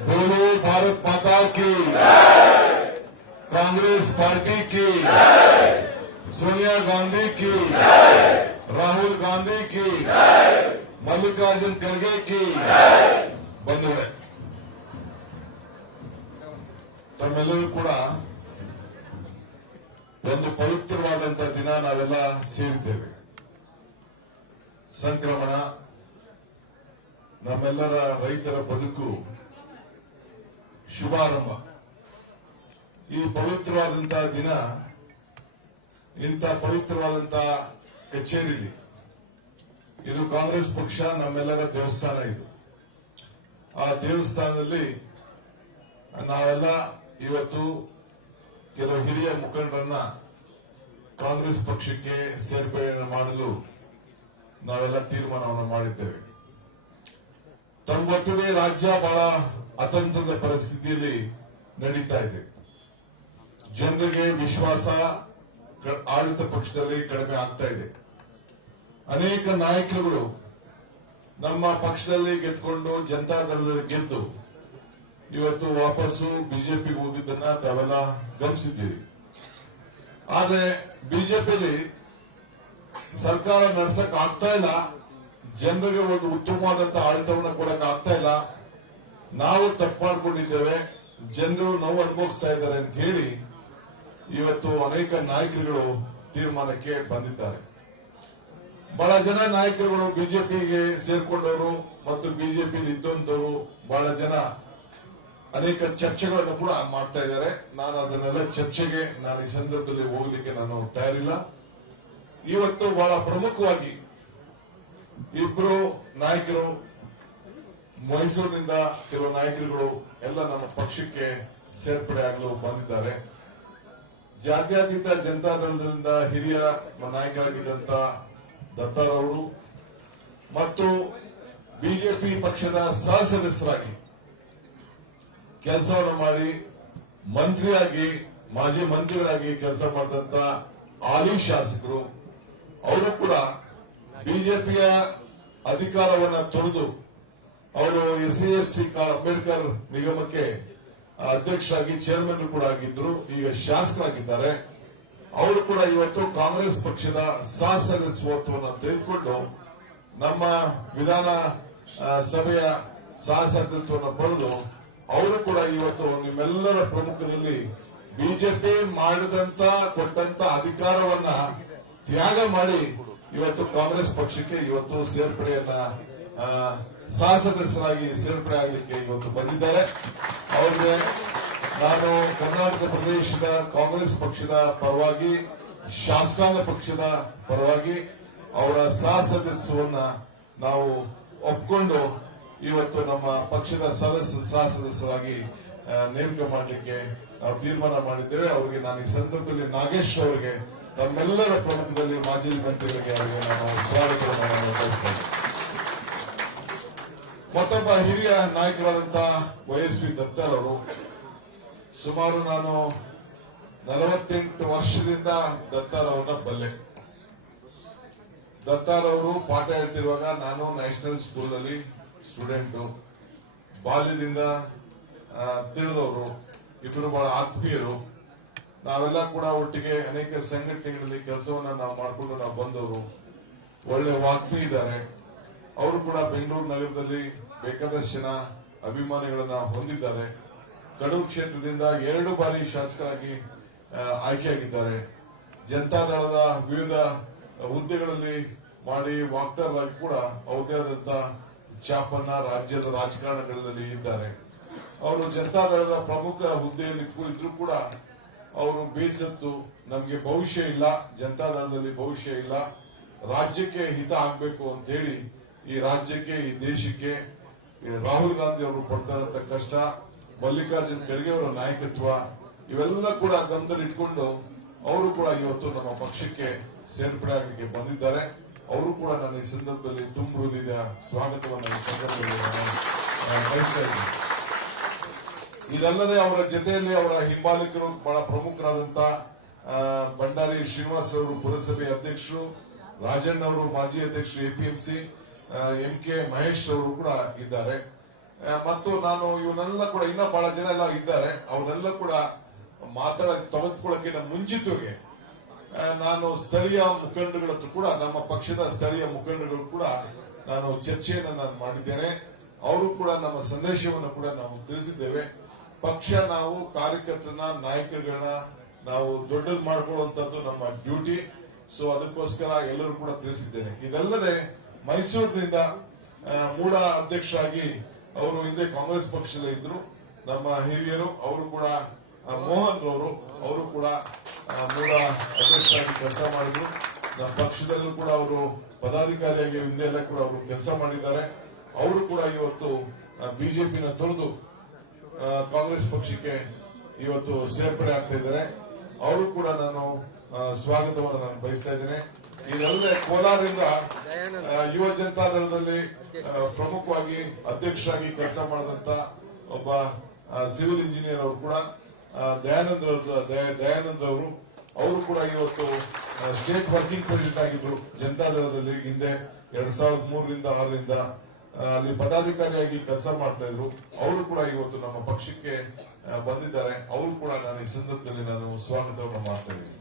बोलो भारत माता की, कांग्रेस पार्टी की, सोनिया गांधी की, राहुल गांधी की, मल्लिकार्जुन खड़गे की ಬಂಧುಗಳೇ, ತಮ್ಮೆಲ್ಲರೂ ಕೂಡ ಒಂದು ಪವಿತ್ರವಾದಂತಹ ದಿನ ನಾವೆಲ್ಲ ಸೇರಿದ್ದೇವೆ. ಸಂಕ್ರಮಣ, ನಮ್ಮೆಲ್ಲರ ರೈತರ ಬದುಕು ಶುಭಾರಂಭ. ಈ ಪವಿತ್ರವಾದಂತಹ ದಿನ, ಇಂಥ ಪವಿತ್ರವಾದಂತಹ ಕಚೇರಿಲಿ, ಇದು ಕಾಂಗ್ರೆಸ್ ಪಕ್ಷ ನಮ್ಮೆಲ್ಲರ ದೇವಸ್ಥಾನ. ಇದು ಆ ದೇವಸ್ಥಾನದಲ್ಲಿ ನಾವೆಲ್ಲ ಇವತ್ತು ಕೆಲವು ಹಿರಿಯ ಮುಖಂಡರನ್ನ ಕಾಂಗ್ರೆಸ್ ಪಕ್ಷಕ್ಕೆ ಸೇರ್ಪಡೆ ಮಾಡಲು ನಾವೆಲ್ಲ ತೀರ್ಮಾನವನ್ನು ಮಾಡಿದ್ದೇವೆ. ತಮ್ಮೊಟ್ಟಿಗೆ ರಾಜ್ಯ ಬಹಳ ಅತಂತ್ರದ ಪರಿಸ್ಥಿತಿಯಲ್ಲಿ ನಡೀತಾ ಇದೆ. ಜನರಿಗೆ ವಿಶ್ವಾಸ ಆಡಳಿತ ಪಕ್ಷದಲ್ಲಿ ಕಡಿಮೆ ಆಗ್ತಾ ಇದೆ. ಅನೇಕ ನಾಯಕರುಗಳು ನಮ್ಮ ಪಕ್ಷದಲ್ಲಿ ಗೆದ್ಕೊಂಡು ಜನತಾದಳದಲ್ಲಿ ಗೆದ್ದು ಇವತ್ತು ವಾಪಸ್ಸು ಬಿಜೆಪಿಗೆ ಹೋಗಿದ್ದನ್ನ ತಾವೆಲ್ಲ ಗಮನಿಸಿದ್ದೀವಿ. ಆದ್ರೆ ಬಿಜೆಪಿಯಲ್ಲಿ ಸರ್ಕಾರ ನಡೆಸಕ್ ಆಗ್ತಾ ಇಲ್ಲ, ಜನರಿಗೆ ಒಂದು ಉತ್ತಮವಾದಂತಹ ಆಡಳಿತವನ್ನು ಕೊಡಕ್ ಆಗ್ತಾ ಇಲ್ಲ. ನಾವು ತಪ್ಪು ಮಾಡ್ಕೊಂಡಿದ್ದೇವೆ, ಜನರು ನೋವು ಅನುಭವಿಸ್ತಾ ಇದ್ದಾರೆ ಅಂತ ಹೇಳಿ ಇವತ್ತು ಅನೇಕ ನಾಯಕರುಗಳು ತೀರ್ಮಾನಕ್ಕೆ ಬಂದಿದ್ದಾರೆ. ಬಹಳ ಜನ ನಾಯಕರುಗಳು ಬಿಜೆಪಿಗೆ ಸೇರ್ಕೊಂಡವರು ಮತ್ತು ಬಿಜೆಪಿಯಲ್ಲಿ ಇದ್ದಂತವರು ಬಹಳ ಜನ ಅನೇಕ ಚರ್ಚೆಗಳನ್ನು ಕೂಡ ಮಾಡ್ತಾ ಇದ್ದಾರೆ. ನಾನು ಅದನ್ನೆಲ್ಲ ಚರ್ಚೆಗೆ ಈ ಸಂದರ್ಭದಲ್ಲಿ ಹೋಗ್ಲಿಕ್ಕೆ ನಾನು ತಯಾರಿಲ್ಲ. ಇವತ್ತು ಬಹಳ ಪ್ರಮುಖವಾಗಿ ಇಬ್ಬರು ನಾಯಕರು, ಮೈಸೂರಿನಿಂದ ಕೆಲವು ನಾಯಕರುಗಳು ಎಲ್ಲ ನಮ್ಮ ಪಕ್ಷಕ್ಕೆ ಸೇರ್ಪಡೆ ಆಗಲು ಬಂದಿದ್ದಾರೆ. ಜಾತ್ಯತೀತ ಜನತಾದಳದಿಂದ ಹಿರಿಯ ನಾಯಕರಾಗಿದ್ದಂತ ದತ್ತಾರವರು ಮತ್ತು ಬಿಜೆಪಿ ಪಕ್ಷದ ಸಹ ಸದಸ್ಯರಾಗಿ ಕೆಲಸವನ್ನು ಮಾಡಿ ಮಂತ್ರಿಯಾಗಿ, ಮಾಜಿ ಮಂತ್ರಿಗಳಾಗಿ ಕೆಲಸ ಮಾಡಿದಂತ ಹಾಲಿ ಶಾಸಕರು, ಅವರು ಕೂಡ ಬಿಜೆಪಿಯ ಅಧಿಕಾರವನ್ನ ತೊರೆದು ಅವರು SC/ST ಅಂಬೇಡ್ಕರ್ ನಿಗಮಕ್ಕೆ ಅಧ್ಯಕ್ಷರಾಗಿ, ಚೇರ್ಮನ್ ಕೂಡ ಆಗಿದ್ರು, ಈಗ ಶಾಸಕರಾಗಿದ್ದಾರೆ. ಅವರು ಕೂಡ ಇವತ್ತು ಕಾಂಗ್ರೆಸ್ ಪಕ್ಷದ ಸಹ ಸದಸ್ಯತ್ವವನ್ನು ತೆಗೆದುಕೊಂಡು ನಮ್ಮ ವಿಧಾನ ಸಭೆಯ ಸಹ ಸದಸ್ಯತ್ವವನ್ನು ಪಡೆದು ಅವರು ಕೂಡ ಇವತ್ತು ನಿಮ್ಮೆಲ್ಲರ ಪ್ರಮುಖದಲ್ಲಿ ಬಿಜೆಪಿ ಮಾಡಿದಂತ ಕೊಟ್ಟಂತ ಅಧಿಕಾರವನ್ನ ತ್ಯಾಗ ಮಾಡಿ ಇವತ್ತು ಕಾಂಗ್ರೆಸ್ ಪಕ್ಷಕ್ಕೆ ಇವತ್ತು ಸೇರ್ಪಡೆಯನ್ನ ಸಹ ಸದಸ್ಯರಾಗಿ ಸೇರ್ಪಡೆ ಆಗಲಿಕ್ಕೆ ಇವತ್ತು ಬಂದಿದ್ದಾರೆ. ಅವ್ರಿಗೆ ನಾನು ಕರ್ನಾಟಕ ಪ್ರದೇಶದ ಕಾಂಗ್ರೆಸ್ ಪಕ್ಷದ ಪರವಾಗಿ, ಶಾಸಕಾಂಗ ಪಕ್ಷದ ಪರವಾಗಿ ಅವರ ಸಹ ಸದಸ್ಯವನ್ನ ನಾವು ಒಪ್ಪಿಕೊಂಡು ಇವತ್ತು ನಮ್ಮ ಪಕ್ಷದ ಸಹ ಸದಸ್ಯರಾಗಿ ನೇಮಕ ಮಾಡಲಿಕ್ಕೆ ನಾವು ತೀರ್ಮಾನ ಮಾಡಿದ್ದೇವೆ. ಅವರಿಗೆ ನಾನು ಈ ಸಂದರ್ಭದಲ್ಲಿ ನಾಗೇಶ್ ಅವರಿಗೆ, ತಮ್ಮೆಲ್ಲರ ಪ್ರಮುಖದಲ್ಲಿ ಮಾಜಿ ಮಂತ್ರಿಗಳಿಗೆ ಅವರಿಗೆ ನಾನು ಸ್ವಾಗತವನ್ನು ಬಯಸ್ತೇನೆ. ಮತ್ತೊಬ್ಬ ಹಿರಿಯ ನಾಯಕರಾದಂತಹ YSP ದತ್ತಾರ್ ಅವರು, ಸುಮಾರು ನಾನು 48 ವರ್ಷದಿಂದ ದತ್ತಾರ್ ಅವರನ್ನ ಬಲ್ಲೆ. ದತ್ತಾರ್ ಅವರು ಪಾಠ ಹೇಳ್ತಿರುವಾಗ ನಾನು ನ್ಯಾಷನಲ್ ಸ್ಕೂಲ್ ಅಲ್ಲಿ ಸ್ಟೂಡೆಂಟು, ಬಾಲ್ಯದಿಂದ ತಿಳಿದವರು, ಇಬ್ಬರು ಬಹಳ ಆತ್ಮೀಯರು. ನಾವೆಲ್ಲ ಕೂಡ ಒಟ್ಟಿಗೆ ಅನೇಕ ಸಂಘಟನೆಗಳಲ್ಲಿ ಕೆಲಸವನ್ನ ನಾವು ಮಾಡಿಕೊಂಡು ನಾವು ಬಂದವರು. ಒಳ್ಳೆ ವಾಗ್ಮಿ ಇದ್ದಾರೆ. ಅವರು ಕೂಡ ಬೆಂಗಳೂರು ನಗರದಲ್ಲಿ ಬೇಕಾದಷ್ಟು ಜನ ಅಭಿಮಾನಿಗಳನ್ನ ಹೊಂದಿದ್ದಾರೆ. ಕಡೂರು ಕ್ಷೇತ್ರದಿಂದ 2 ಬಾರಿ ಶಾಸಕರಾಗಿ ಆಯ್ಕೆಯಾಗಿದ್ದಾರೆ. ಜನತಾದಳದ ವಿವಿಧ ಹುದ್ದೆಗಳಲ್ಲಿ ಮಾಡಿ ವಾಗ್ದಾರರಾಗಿ ಕೂಡ ಅವರದೇ ಆದಂತ ಛಾಪನ್ನ ರಾಜ್ಯದ ರಾಜಕಾರಣಗಳಲ್ಲಿ ಇದ್ದಾರೆ. ಅವರು ಜನತಾದಳದ ಪ್ರಮುಖ ಹುದ್ದೆಯಲ್ಲಿ ಇದ್ರು ಕೂಡ ಅವರು ಬೇಸತ್ತು, ನಮಗೆ ಭವಿಷ್ಯ ಇಲ್ಲ, ಜನತಾದಳದಲ್ಲಿ ಭವಿಷ್ಯ ಇಲ್ಲ, ರಾಜ್ಯಕ್ಕೆ ಹಿತ ಆಗ್ಬೇಕು ಅಂತ ಹೇಳಿ ಈ ರಾಜ್ಯಕ್ಕೆ, ಈ ದೇಶಕ್ಕೆ ರಾಹುಲ್ ಗಾಂಧಿ ಅವರು ಪಡ್ತಾ ಇರಂತ ಕಷ್ಟ, ಮಲ್ಲಿಕಾರ್ಜುನ್ ಖರ್ಗೆ ಅವರ ನಾಯಕತ್ವ, ಇವೆಲ್ಲ ಕೂಡ ಗಮನದಲ್ಲಿ ಇಟ್ಕೊಂಡು ಅವರು ಕೂಡ ಇವತ್ತು ನಮ್ಮ ಪಕ್ಷಕ್ಕೆ ಸೇರ್ಪಡೆ ಆಗಲಿಕ್ಕೆ ಬಂದಿದ್ದಾರೆ. ಅವರು ಕೂಡ ನಾನು ಈ ಸಂದರ್ಭದಲ್ಲಿ ತುಂಬ ಹೃದಯದ ಸ್ವಾಗತವನ್ನು ಈ ಸಂದರ್ಭದಲ್ಲಿ ಬಯಸ್ತಾ ಇದ್ದೀನಿ. ಇದಲ್ಲದೆ ಅವರ ಜೊತೆಯಲ್ಲಿ ಅವರ ಹಿಂಬಾಲಕರು ಬಹಳ ಪ್ರಮುಖರಾದಂತ ಬಂಡಾರಿ ಶ್ರೀನಿವಾಸ್ ಅವರು ಪುರಸಭೆ ಅಧ್ಯಕ್ಷರು, ರಾಜಣ್ಣ ಅವರು ಮಾಜಿ ಅಧ್ಯಕ್ಷರು APMC, MK ಮಹೇಶ್ ಅವರು ಕೂಡ ಇದ್ದಾರೆ. ಮತ್ತು ನಾನು ಇವನ್ನೆಲ್ಲ ಕೂಡ ಇನ್ನೂ ಬಹಳ ಜನ ಎಲ್ಲ ಇದ್ದಾರೆ, ಅವನ್ನೆಲ್ಲ ಕೂಡ ತೆಗೆದುಕೊಳ್ಳೋಕೆ ಮುಂಚಿತವಾಗಿ ನಾನು ಸ್ಥಳೀಯ ಮುಖಂಡಗಳ ಹತ್ರ ಕೂಡ, ನಮ್ಮ ಪಕ್ಷದ ಸ್ಥಳೀಯ ಮುಖಂಡಗಳು ಕೂಡ ನಾನು ಚರ್ಚೆಯನ್ನು ನಾನು ಮಾಡಿದ್ದೇನೆ. ಅವರು ಕೂಡ ನಮ್ಮ ಸಂದೇಶವನ್ನು ಕೂಡ ನಾವು ತಿಳಿಸಿದ್ದೇವೆ. ಪಕ್ಷ ನಾವು ಕಾರ್ಯಕರ್ತರನ್ನ, ನಾಯಕರುಗಳನ್ನ ನಾವು ದೊಡ್ಡದು ಮಾಡ್ಕೊಳ್ಳುವಂತದ್ದು ನಮ್ಮ ಡ್ಯೂಟಿ. ಸೊ ಅದಕ್ಕೋಸ್ಕರ ಎಲ್ಲರೂ ಕೂಡ ತಿಳಿಸಿದ್ದೇನೆ. ಇದಲ್ಲದೆ ಮೈಸೂರಿನಿಂದ ಮೂಡ ಅಧ್ಯಕ್ಷರಾಗಿ ಅವರು ಹಿಂದೆ ಕಾಂಗ್ರೆಸ್ ಪಕ್ಷದಲ್ಲಿ ಇದ್ರು, ನಮ್ಮ ಹಿರಿಯರು, ಅವರು ಕೂಡ ಮೋಹನ್ ರವರು, ಅವರು ಕೂಡ ಮೂಡ ಅಧ್ಯಕ್ಷರಾಗಿ ಕೆಲಸ ಮಾಡಿದ್ರು. ನಮ್ಮ ಪಕ್ಷದಲ್ಲೂ ಕೂಡ ಅವರು ಪದಾಧಿಕಾರಿಯಾಗಿ ಹಿಂದೆ ಎಲ್ಲ ಕೂಡ ಅವರು ಕೆಲಸ ಮಾಡಿದ್ದಾರೆ. ಅವರು ಕೂಡ ಇವತ್ತು ಬಿಜೆಪಿನ ತೊರೆದು ಕಾಂಗ್ರೆಸ್ ಪಕ್ಷಕ್ಕೆ ಇವತ್ತು ಸೇರ್ಪಡೆ ಆಗ್ತಾ ಇದ್ದಾರೆ. ಅವರು ಕೂಡ ನಾನು ಸ್ವಾಗತವನ್ನು ನಾನು ಬಯಸ್ತಾ ಇದ್ದೇನೆ. ಇದಲ್ಲದೆ ಕೋಲಾರದಿಂದ ಯುವ ಜನತಾ ದಳದಲ್ಲಿ ಪ್ರಮುಖವಾಗಿ ಅಧ್ಯಕ್ಷರಾಗಿ ಕೆಲಸ ಮಾಡಿದಂತ ಒಬ್ಬ ಸಿವಿಲ್ ಇಂಜಿನಿಯರ್ ಅವರು ಕೂಡ ದಯಾನಂದ್ ಅವರು ಕೂಡ ಇವತ್ತು ಸ್ಟೇಟ್ ವರ್ಕಿಂಗ್ ಪ್ರೆಸಿಡೆಂಟ್ ಆಗಿದ್ರು ಜನತಾ ದಳದಲ್ಲಿ. ಹಿಂದೆ 2003ರಿಂದ 2006ರಿಂದ ಅಲ್ಲಿ ಪದಾಧಿಕಾರಿಯಾಗಿ ಕೆಲಸ ಮಾಡ್ತಾ ಇದ್ರು. ಅವರು ಕೂಡ ಇವತ್ತು ನಮ್ಮ ಪಕ್ಷಕ್ಕೆ ಬಂದಿದ್ದಾರೆ. ಅವರು ಕೂಡ ನಾನು ಈ ಸಂದರ್ಭದಲ್ಲಿ ನಾನು ಸ್ವಾಗತವನ್ನು ಮಾಡ್ತಾ ಇದ್ದೀನಿ.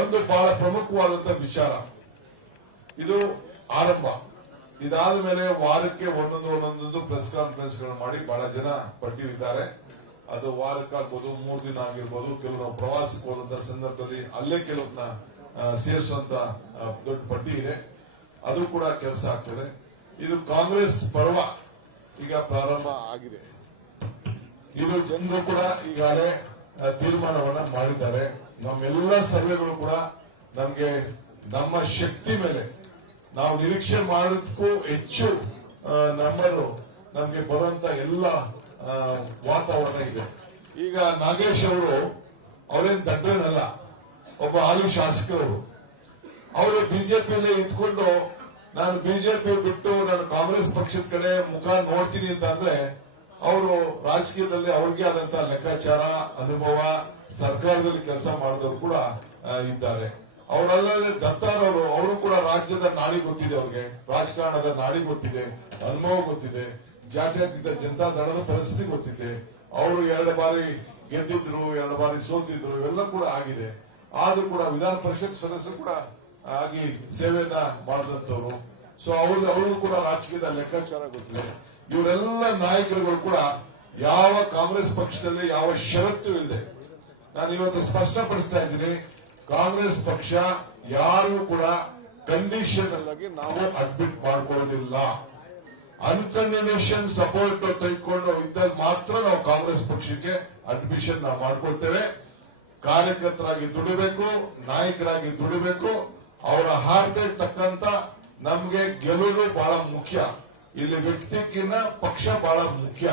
ಒಂದು ಬಹಳ ಪ್ರಮುಖವಾದಂತ ವಿಚಾರ, ಇದು ಆರಂಭ. ಇದಾದ ಮೇಲೆ ವಾರಕ್ಕೆ ಒಂದೊಂದು ಪ್ರೆಸ್ ಕಾನ್ಫರೆನ್ಸ್ ಗಳು ಮಾಡಿ ಬಹಳ ಜನ ಪಟ್ಟಿದ್ದಾರೆ. ಅದು ವಾರಕ್ಕಾಗ್ಬೋದು, 3 ದಿನ ಆಗಿರ್ಬೋದು. ಕೆಲವು ನಾವು ಪ್ರವಾಸಕ್ಕೆ ಹೋದಂತ ಸಂದರ್ಭದಲ್ಲಿ ಅಲ್ಲೇ ಕೆಲವನ್ನ ಸೇರಿಸುವಂತ ದೊಡ್ಡ ಪಟ್ಟಿ ಇದೆ. ಅದು ಕೂಡ ಕೆಲಸ ಆಗ್ತದೆ. ಇದು ಕಾಂಗ್ರೆಸ್ ಪರ್ವ ಈಗ ಪ್ರಾರಂಭ ಆಗಿದೆ. ಇದು ಜನರು ಕೂಡ ಈಗಾಗಲೇ ತೀರ್ಮಾನವನ್ನ ಮಾಡಿದ್ದಾರೆ. ನಮ್ಮೆಲ್ಲ ಸರ್ವೆಗಳು ಕೂಡ ನಮ್ಗೆ ನಮ್ಮ ಶಕ್ತಿ ಮೇಲೆ ನಾವು ನಿರೀಕ್ಷೆ ಮಾಡೋದಕ್ಕೂ ಹೆಚ್ಚು ನಂಬರು ನಮ್ಗೆ ಬರುವಂತ ಎಲ್ಲ ವಾತಾವರಣ ಇದೆ. ಈಗ ನಾಗೇಶ್ ಅವರು ಅವರೇನ್ ದಡ್ಡನಲ್ಲ, ಒಬ್ಬ ಹಾಲಿ ಶಾಸಕರು. ಅವರು ಬಿಜೆಪಿಯಲ್ಲೇ ಇದ್ಕೊಂಡು ನಾನು ಬಿಜೆಪಿ ಬಿಟ್ಟು ನಾನು ಕಾಂಗ್ರೆಸ್ ಪಕ್ಷದ ಕಡೆ ಮುಖ ನೋಡ್ತೀನಿ ಅಂತ ಅಂದ್ರೆ, ಅವರು ರಾಜಕೀಯದಲ್ಲಿ ಅವ್ರಿಗೆ ಆದಂತ ಲೆಕ್ಕಾಚಾರ, ಅನುಭವ, ಸರ್ಕಾರದಲ್ಲಿ ಕೆಲಸ ಮಾಡಿದವರು ಕೂಡ ಇದ್ದಾರೆ. ಅವರಲ್ಲದೆ ದತ್ತಾರವರು, ಅವರು ಕೂಡ ರಾಜ್ಯದ ನಾಡಿ ಗೊತ್ತಿದೆ, ಅವ್ರಿಗೆ ರಾಜಕಾರಣದ ನಾಡಿ ಗೊತ್ತಿದೆ, ಅನುಭವ ಗೊತ್ತಿದೆ, ಜಾತ್ಯತೀತ ಜನತಾ ದಳದ ಪರಿಸ್ಥಿತಿ ಗೊತ್ತಿದೆ. ಅವರು 2 ಬಾರಿ ಗೆದ್ದಿದ್ರು, 2 ಬಾರಿ ಸೋತಿದ್ರು, ಇವೆಲ್ಲ ಕೂಡ ಆಗಿದೆ. ಆದ್ರೂ ಕೂಡ ವಿಧಾನ ಪರಿಷತ್ ಸದಸ್ಯರು ಕೂಡ ಆಗಿ ಸೇವೆಯನ್ನ ಮಾಡಿದಂತವ್ರು. ಸೊ ಅವ್ರಿಗೂ ಕೂಡ ರಾಜಕೀಯದ ಲೆಕ್ಕಾಚಾರ ಗೊತ್ತಿದೆ. ಇವರೆಲ್ಲ ನಾಯಕರುಗಳು ಕೂಡ ಯಾವ ಕಾಂಗ್ರೆಸ್ ಪಕ್ಷದಲ್ಲಿ ಯಾವ ಷರತ್ತು ಇದೆ. ನಾನು ಇವತ್ತು ಸ್ಪಷ್ಟಪಡಿಸ್ತಾ ಇದ್ದೀನಿ, ಕಾಂಗ್ರೆಸ್ ಪಕ್ಷ ಯಾರು ಕೂಡ ಕಂಡೀಷನ್ ಅಲ್ಲಾಗಿ ನಾವು ಅಡ್ಮಿಟ್ ಮಾಡ್ಕೊಳ್ಳೋದಿಲ್ಲ. ಅನ್ಕಂಡೀಷನ್ ಸಪೋರ್ಟ್ ತೆಗೆದುಕೊಂಡು ಇದ್ದಾಗ ಮಾತ್ರ ನಾವು ಕಾಂಗ್ರೆಸ್ ಪಕ್ಷಕ್ಕೆ ಅಡ್ಮಿಷನ್ ನಾವು ಮಾಡ್ಕೊಳ್ತೇವೆ. ಕಾರ್ಯಕರ್ತರಾಗಿ ದುಡಿಬೇಕು, ನಾಯಕರಾಗಿ ದುಡಿಬೇಕು. ಅವರ ಹಾರ್ಗೆ ತಕ್ಕಂತ ನಮ್ಗೆ ಗೆಲುವು ಬಹಳ ಮುಖ್ಯ. ಇಲ್ಲಿ ವ್ಯಕ್ತಿಗಿನ್ನ ಪಕ್ಷ ಬಹಳ ಮುಖ್ಯ.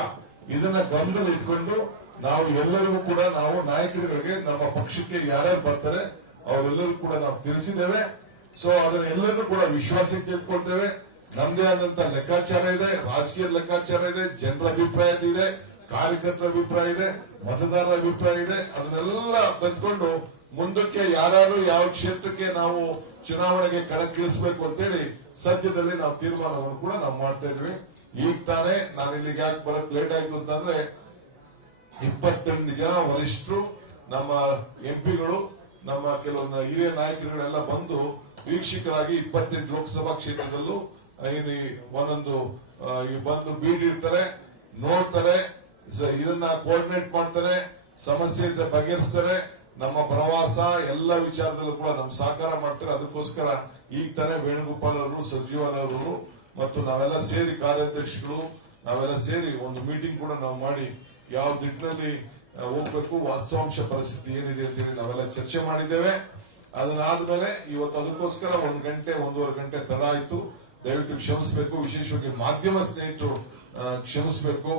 ಇದನ್ನ ಗಮನದಲ್ಲಿ ಇಟ್ಕೊಂಡು ನಾವು ಎಲ್ಲರಿಗೂ ಕೂಡ ನಾವು ನಾಯಕರುಗಳಿಗೆ ನಮ್ಮ ಪಕ್ಷಕ್ಕೆ ಯಾರ್ಯಾರು ಬರ್ತಾರೆ ಅವರೆಲ್ಲರೂ ಕೂಡ ನಾವು ತಿಳಿಸಿದ್ದೇವೆ. ಸೊ ಅದನ್ನ ಎಲ್ಲರೂ ಕೂಡ ವಿಶ್ವಾಸಕ್ಕೆ ಎತ್ಕೊಳ್ತೇವೆ. ನಮ್ದೇ ಆದಂತ ಲೆಕ್ಕಾಚಾರ ಇದೆ, ರಾಜಕೀಯ ಲೆಕ್ಕಾಚಾರ ಇದೆ, ಜನರ ಅಭಿಪ್ರಾಯ ಇದೆ, ಕಾರ್ಯಕರ್ತರ ಅಭಿಪ್ರಾಯ ಇದೆ, ಮತದಾರರ ಅಭಿಪ್ರಾಯ ಇದೆ. ಅದನ್ನೆಲ್ಲ ತಂದ್ಕೊಂಡು ಮುಂದಕ್ಕೆ ಯಾರು ಯಾವ ಕ್ಷೇತ್ರಕ್ಕೆ ನಾವು ಚುನಾವಣೆಗೆ ಕಣಕ್ಕಿಳಿಸಬೇಕು ಅಂತೇಳಿ ಸದ್ಯದಲ್ಲಿ ನಾವು ತೀರ್ಮಾನವನ್ನು ಕೂಡ ನಾವು ಮಾಡ್ತಾ ಇದ್ವಿ. ಈಗ ತಾನೇ ನಾನು ಇಲ್ಲಿಗೆ ಯಾಕೆ ಬರಕ್ ಲೇಟ್ ಆಯ್ತು ಅಂತಂದ್ರೆ, 28 ಜನ ವರಿಷ್ಠರು, ನಮ್ಮ ಎಂಪಿಗಳು, ನಮ್ಮ ಕೆಲವೊಂದು ಹಿರಿಯ ನಾಯಕರುಗಳೆಲ್ಲ ಬಂದು ವೀಕ್ಷಕರಾಗಿ 28 ಲೋಕಸಭಾ ಕ್ಷೇತ್ರದಲ್ಲೂ ಒಂದೊಂದು ಬಂದು ಬೀಡಿರ್ತಾರೆ, ನೋಡ್ತಾರೆ, ಇದನ್ನ ಕೋಆರ್ಡಿನೇಟ್ ಮಾಡ್ತಾರೆ, ಸಮಸ್ಯೆ ಇದ್ರೆ ಬಗೆಹರಿಸ್ತಾರೆ. ನಮ್ಮ ಪ್ರವಾಸ ಎಲ್ಲ ವಿಚಾರದಲ್ಲೂ ಕೂಡ ನಮ್ಮ ಸಹಕಾರ ಮಾಡ್ತಾರೆ. ಅದಕ್ಕೋಸ್ಕರ ಈಗ ತಾನೇ ವೇಣುಗೋಪಾಲ್ ಅವರು, ಸರ್ಜಿವಾಲ್ ಅವರು ಮತ್ತು ನಾವೆಲ್ಲ ಸೇರಿ ಕಾರ್ಯಾಧ್ಯಕ್ಷಗಳು ನಾವೆಲ್ಲ ಸೇರಿ ಒಂದು ಮೀಟಿಂಗ್ ಕೂಡ ನಾವು ಮಾಡಿ ಯಾವ ದಿಕ್ಕಿನಲ್ಲಿ ಹೋಗ್ಬೇಕು, ವಾಸ್ತವಾಂಶ ಪರಿಸ್ಥಿತಿ ಏನಿದೆ ಅಂತೇಳಿ ನಾವೆಲ್ಲ ಚರ್ಚೆ ಮಾಡಿದ್ದೇವೆ. ಅದನ್ನಾದ್ಮೇಲೆ ಇವತ್ತು ಅದಕ್ಕೋಸ್ಕರ 1 ಗಂಟೆ 1.5 ಗಂಟೆ ತಡ ಆಯ್ತು. ದಯವಿಟ್ಟು ಕ್ಷಮಿಸಬೇಕು. ವಿಶೇಷವಾಗಿ ಮಾಧ್ಯಮ ಸ್ನೇಹಿತರು ಕ್ಷಮಿಸಬೇಕು,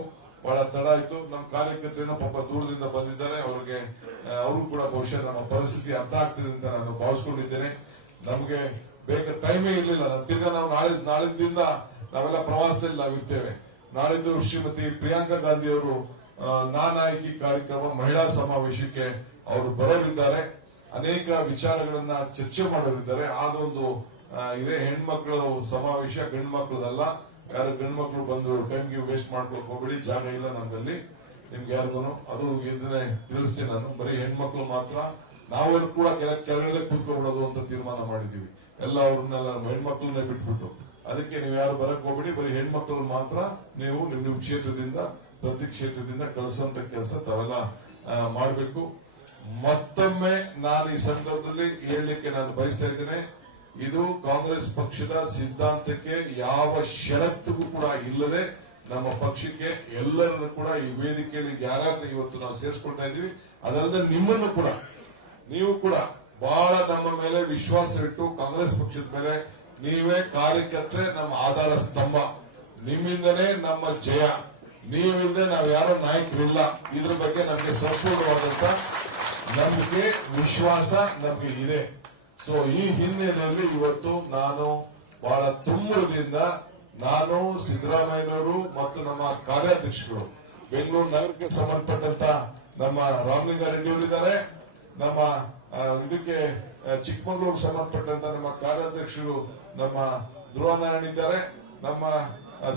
ಬಹಳ ತಡ ಆಯ್ತು. ನಮ್ಮ ಕಾರ್ಯಕರ್ತರೇನೋ ಪಾಪ ದೂರದಿಂದ ಬಂದಿದ್ದಾರೆ, ಅವ್ರಿಗೆ ಅವರು ಕೂಡ ಬಹುಶಃ ನಮ್ಮ ಪರಿಸ್ಥಿತಿ ಅರ್ಥ ಆಗ್ತದೆ ಅಂತ ನಾನು ಭಾವಿಸ್ಕೊಂಡಿದ್ದೇನೆ. ನಮಗೆ ಬೇಗ ಟೈಮೇ ಇರಲಿಲ್ಲ. ತಿರ್ಗಾ ನಾವು ನಾಳಿಂದ ನಾವೆಲ್ಲ ಪ್ರವಾಸದಲ್ಲಿ ನಾವಿರ್ತೇವೆ. ನಾಳಿದ್ದು ಶ್ರೀಮತಿ ಪ್ರಿಯಾಂಕಾ ಗಾಂಧಿ ಅವರು ನಾಯಕಿ ಕಾರ್ಯಕ್ರಮ ಮಹಿಳಾ ಸಮಾವೇಶಕ್ಕೆ ಅವರು ಬರೋರಿದ್ದಾರೆ. ಅನೇಕ ವಿಚಾರಗಳನ್ನ ಚರ್ಚೆ ಮಾಡೋರಿದ್ದಾರೆ. ಅದೊಂದು ಇದೇ ಹೆಣ್ಮಕ್ಳು ಸಮಾವೇಶ, ಗಂಡು ಮಕ್ಕಳದಲ್ಲ. ಯಾರು ಗಂಡು ಮಕ್ಕಳು ಬಂದು ಟೈಮ್ಗೆ ವೇಸ್ಟ್ ಮಾಡ್ಕೊಳಕ್ ಹೋಗ್ಬೇಡಿ, ಜಾಗ ಇಲ್ಲ ನಮ್ಮಲ್ಲಿ ನಿಮ್ಗೆ ಯಾರಿಗೂ. ಅದು ಇದನ್ನೇ ತಿಳಿಸ್ತೀನಿ ನಾನು. ಬರೀ ಹೆಣ್ಮಕ್ಳು ಮಾತ್ರ ನಾವು ಕೂಡ ಕೆಳಗಡೆ ಕೂತ್ಕೊಬಿಡೋದು ಅಂತ ತೀರ್ಮಾನ ಮಾಡಿದೀವಿ. ಎಲ್ಲ ಅವ್ರನ್ನೆಲ್ಲ ಹೆಣ್ಮಕ್ಳನ್ನೇ ಬಿಟ್ಬಿಟ್ಟು. ಅದಕ್ಕೆ ನೀವು ಯಾರು ಬರಕ್ ಹೋಗ್ಬೇಡಿ, ಬರೀ ಹೆಣ್ಮಕ್ಳು ಮಾತ್ರ ನೀವು ನಿಮ್ ಕ್ಷೇತ್ರದಿಂದ ಪ್ರತಿ ಕ್ಷೇತ್ರದಿಂದ ಕಳಿಸೋಂತ ಕೆಲಸ ತಾವೆಲ್ಲ ಮಾಡಬೇಕು. ಮತ್ತೊಮ್ಮೆ ನಾನು ಈ ಸಂದರ್ಭದಲ್ಲಿ ಹೇಳಲಿಕ್ಕೆ ನಾನು ಬಯಸ್ತಾ ಇದ್ದೇನೆ, ಇದು ಕಾಂಗ್ರೆಸ್ ಪಕ್ಷದ ಸಿದ್ಧಾಂತಕ್ಕೆ ಯಾವ ಷರತ್ತಿಗೂ ಕೂಡ ಇಲ್ಲದೆ ನಮ್ಮ ಪಕ್ಷಕ್ಕೆ ಎಲ್ಲರನ್ನು ಕೂಡ ಈ ವೇದಿಕೆಯಲ್ಲಿ ಯಾರಾದ್ರೂ ಇವತ್ತು ನಾವು ಸೇರಿಸ್ಕೊಳ್ತಾ ಇದೀವಿ. ಅದಲ್ಲದೆ ನಿಮ್ಮನ್ನು ಕೂಡ ನೀವು ಕೂಡ ಬಹಳ ನಮ್ಮ ಮೇಲೆ ವಿಶ್ವಾಸ ಇಟ್ಟು ಕಾಂಗ್ರೆಸ್ ಪಕ್ಷದ ಮೇಲೆ ನೀವೇ ಕಾರ್ಯಕರ್ತರೆ, ನಮ್ಮ ಆಧಾರ ಸ್ತಂಭ, ನಿಮ್ಮಿಂದನೇ ನಮ್ಮ ಜಯ. ನೀವಿಲ್ಲದೆ ನಾವು ಯಾರೋ ನಾಯಕರಿಲ್ಲ. ಇದ್ರ ಬಗ್ಗೆ ನಮಗೆ ಸಂಪೂರ್ಣವಾದಂತ ನಂಬಿಕೆ ವಿಶ್ವಾಸ ನಮ್ಗೆ ಇದೆ. ಸೊ ಈ ಹಿನ್ನೆಲೆಯಲ್ಲಿ ಇವತ್ತು ನಾನು ಬಹಳ ತುಂಬದಿಂದ ನಾನು ಸಿದ್ದರಾಮಯ್ಯನವರು ಮತ್ತು ನಮ್ಮ ಕಾರ್ಯಾಧ್ಯಕ್ಷರು ಬೆಂಗಳೂರು ನಗರಕ್ಕೆ ಸಂಬಂಧಪಟ್ಟಂತ ನಮ್ಮ ರಾಮಲಿಂಗಾರೆಡ್ಡಿ ಅವರಿದ್ದಾರೆ, ನಮ್ಮ ಇದಕ್ಕೆ ಚಿಕ್ಕಮಗಳೂರು ಸಂಬಂಧಪಟ್ಟಂತ ನಮ್ಮ ಕಾರ್ಯಾಧ್ಯಕ್ಷರು ನಮ್ಮ ಧ್ರುವನಾರಾಯಣ ಇದ್ದಾರೆ, ನಮ್ಮ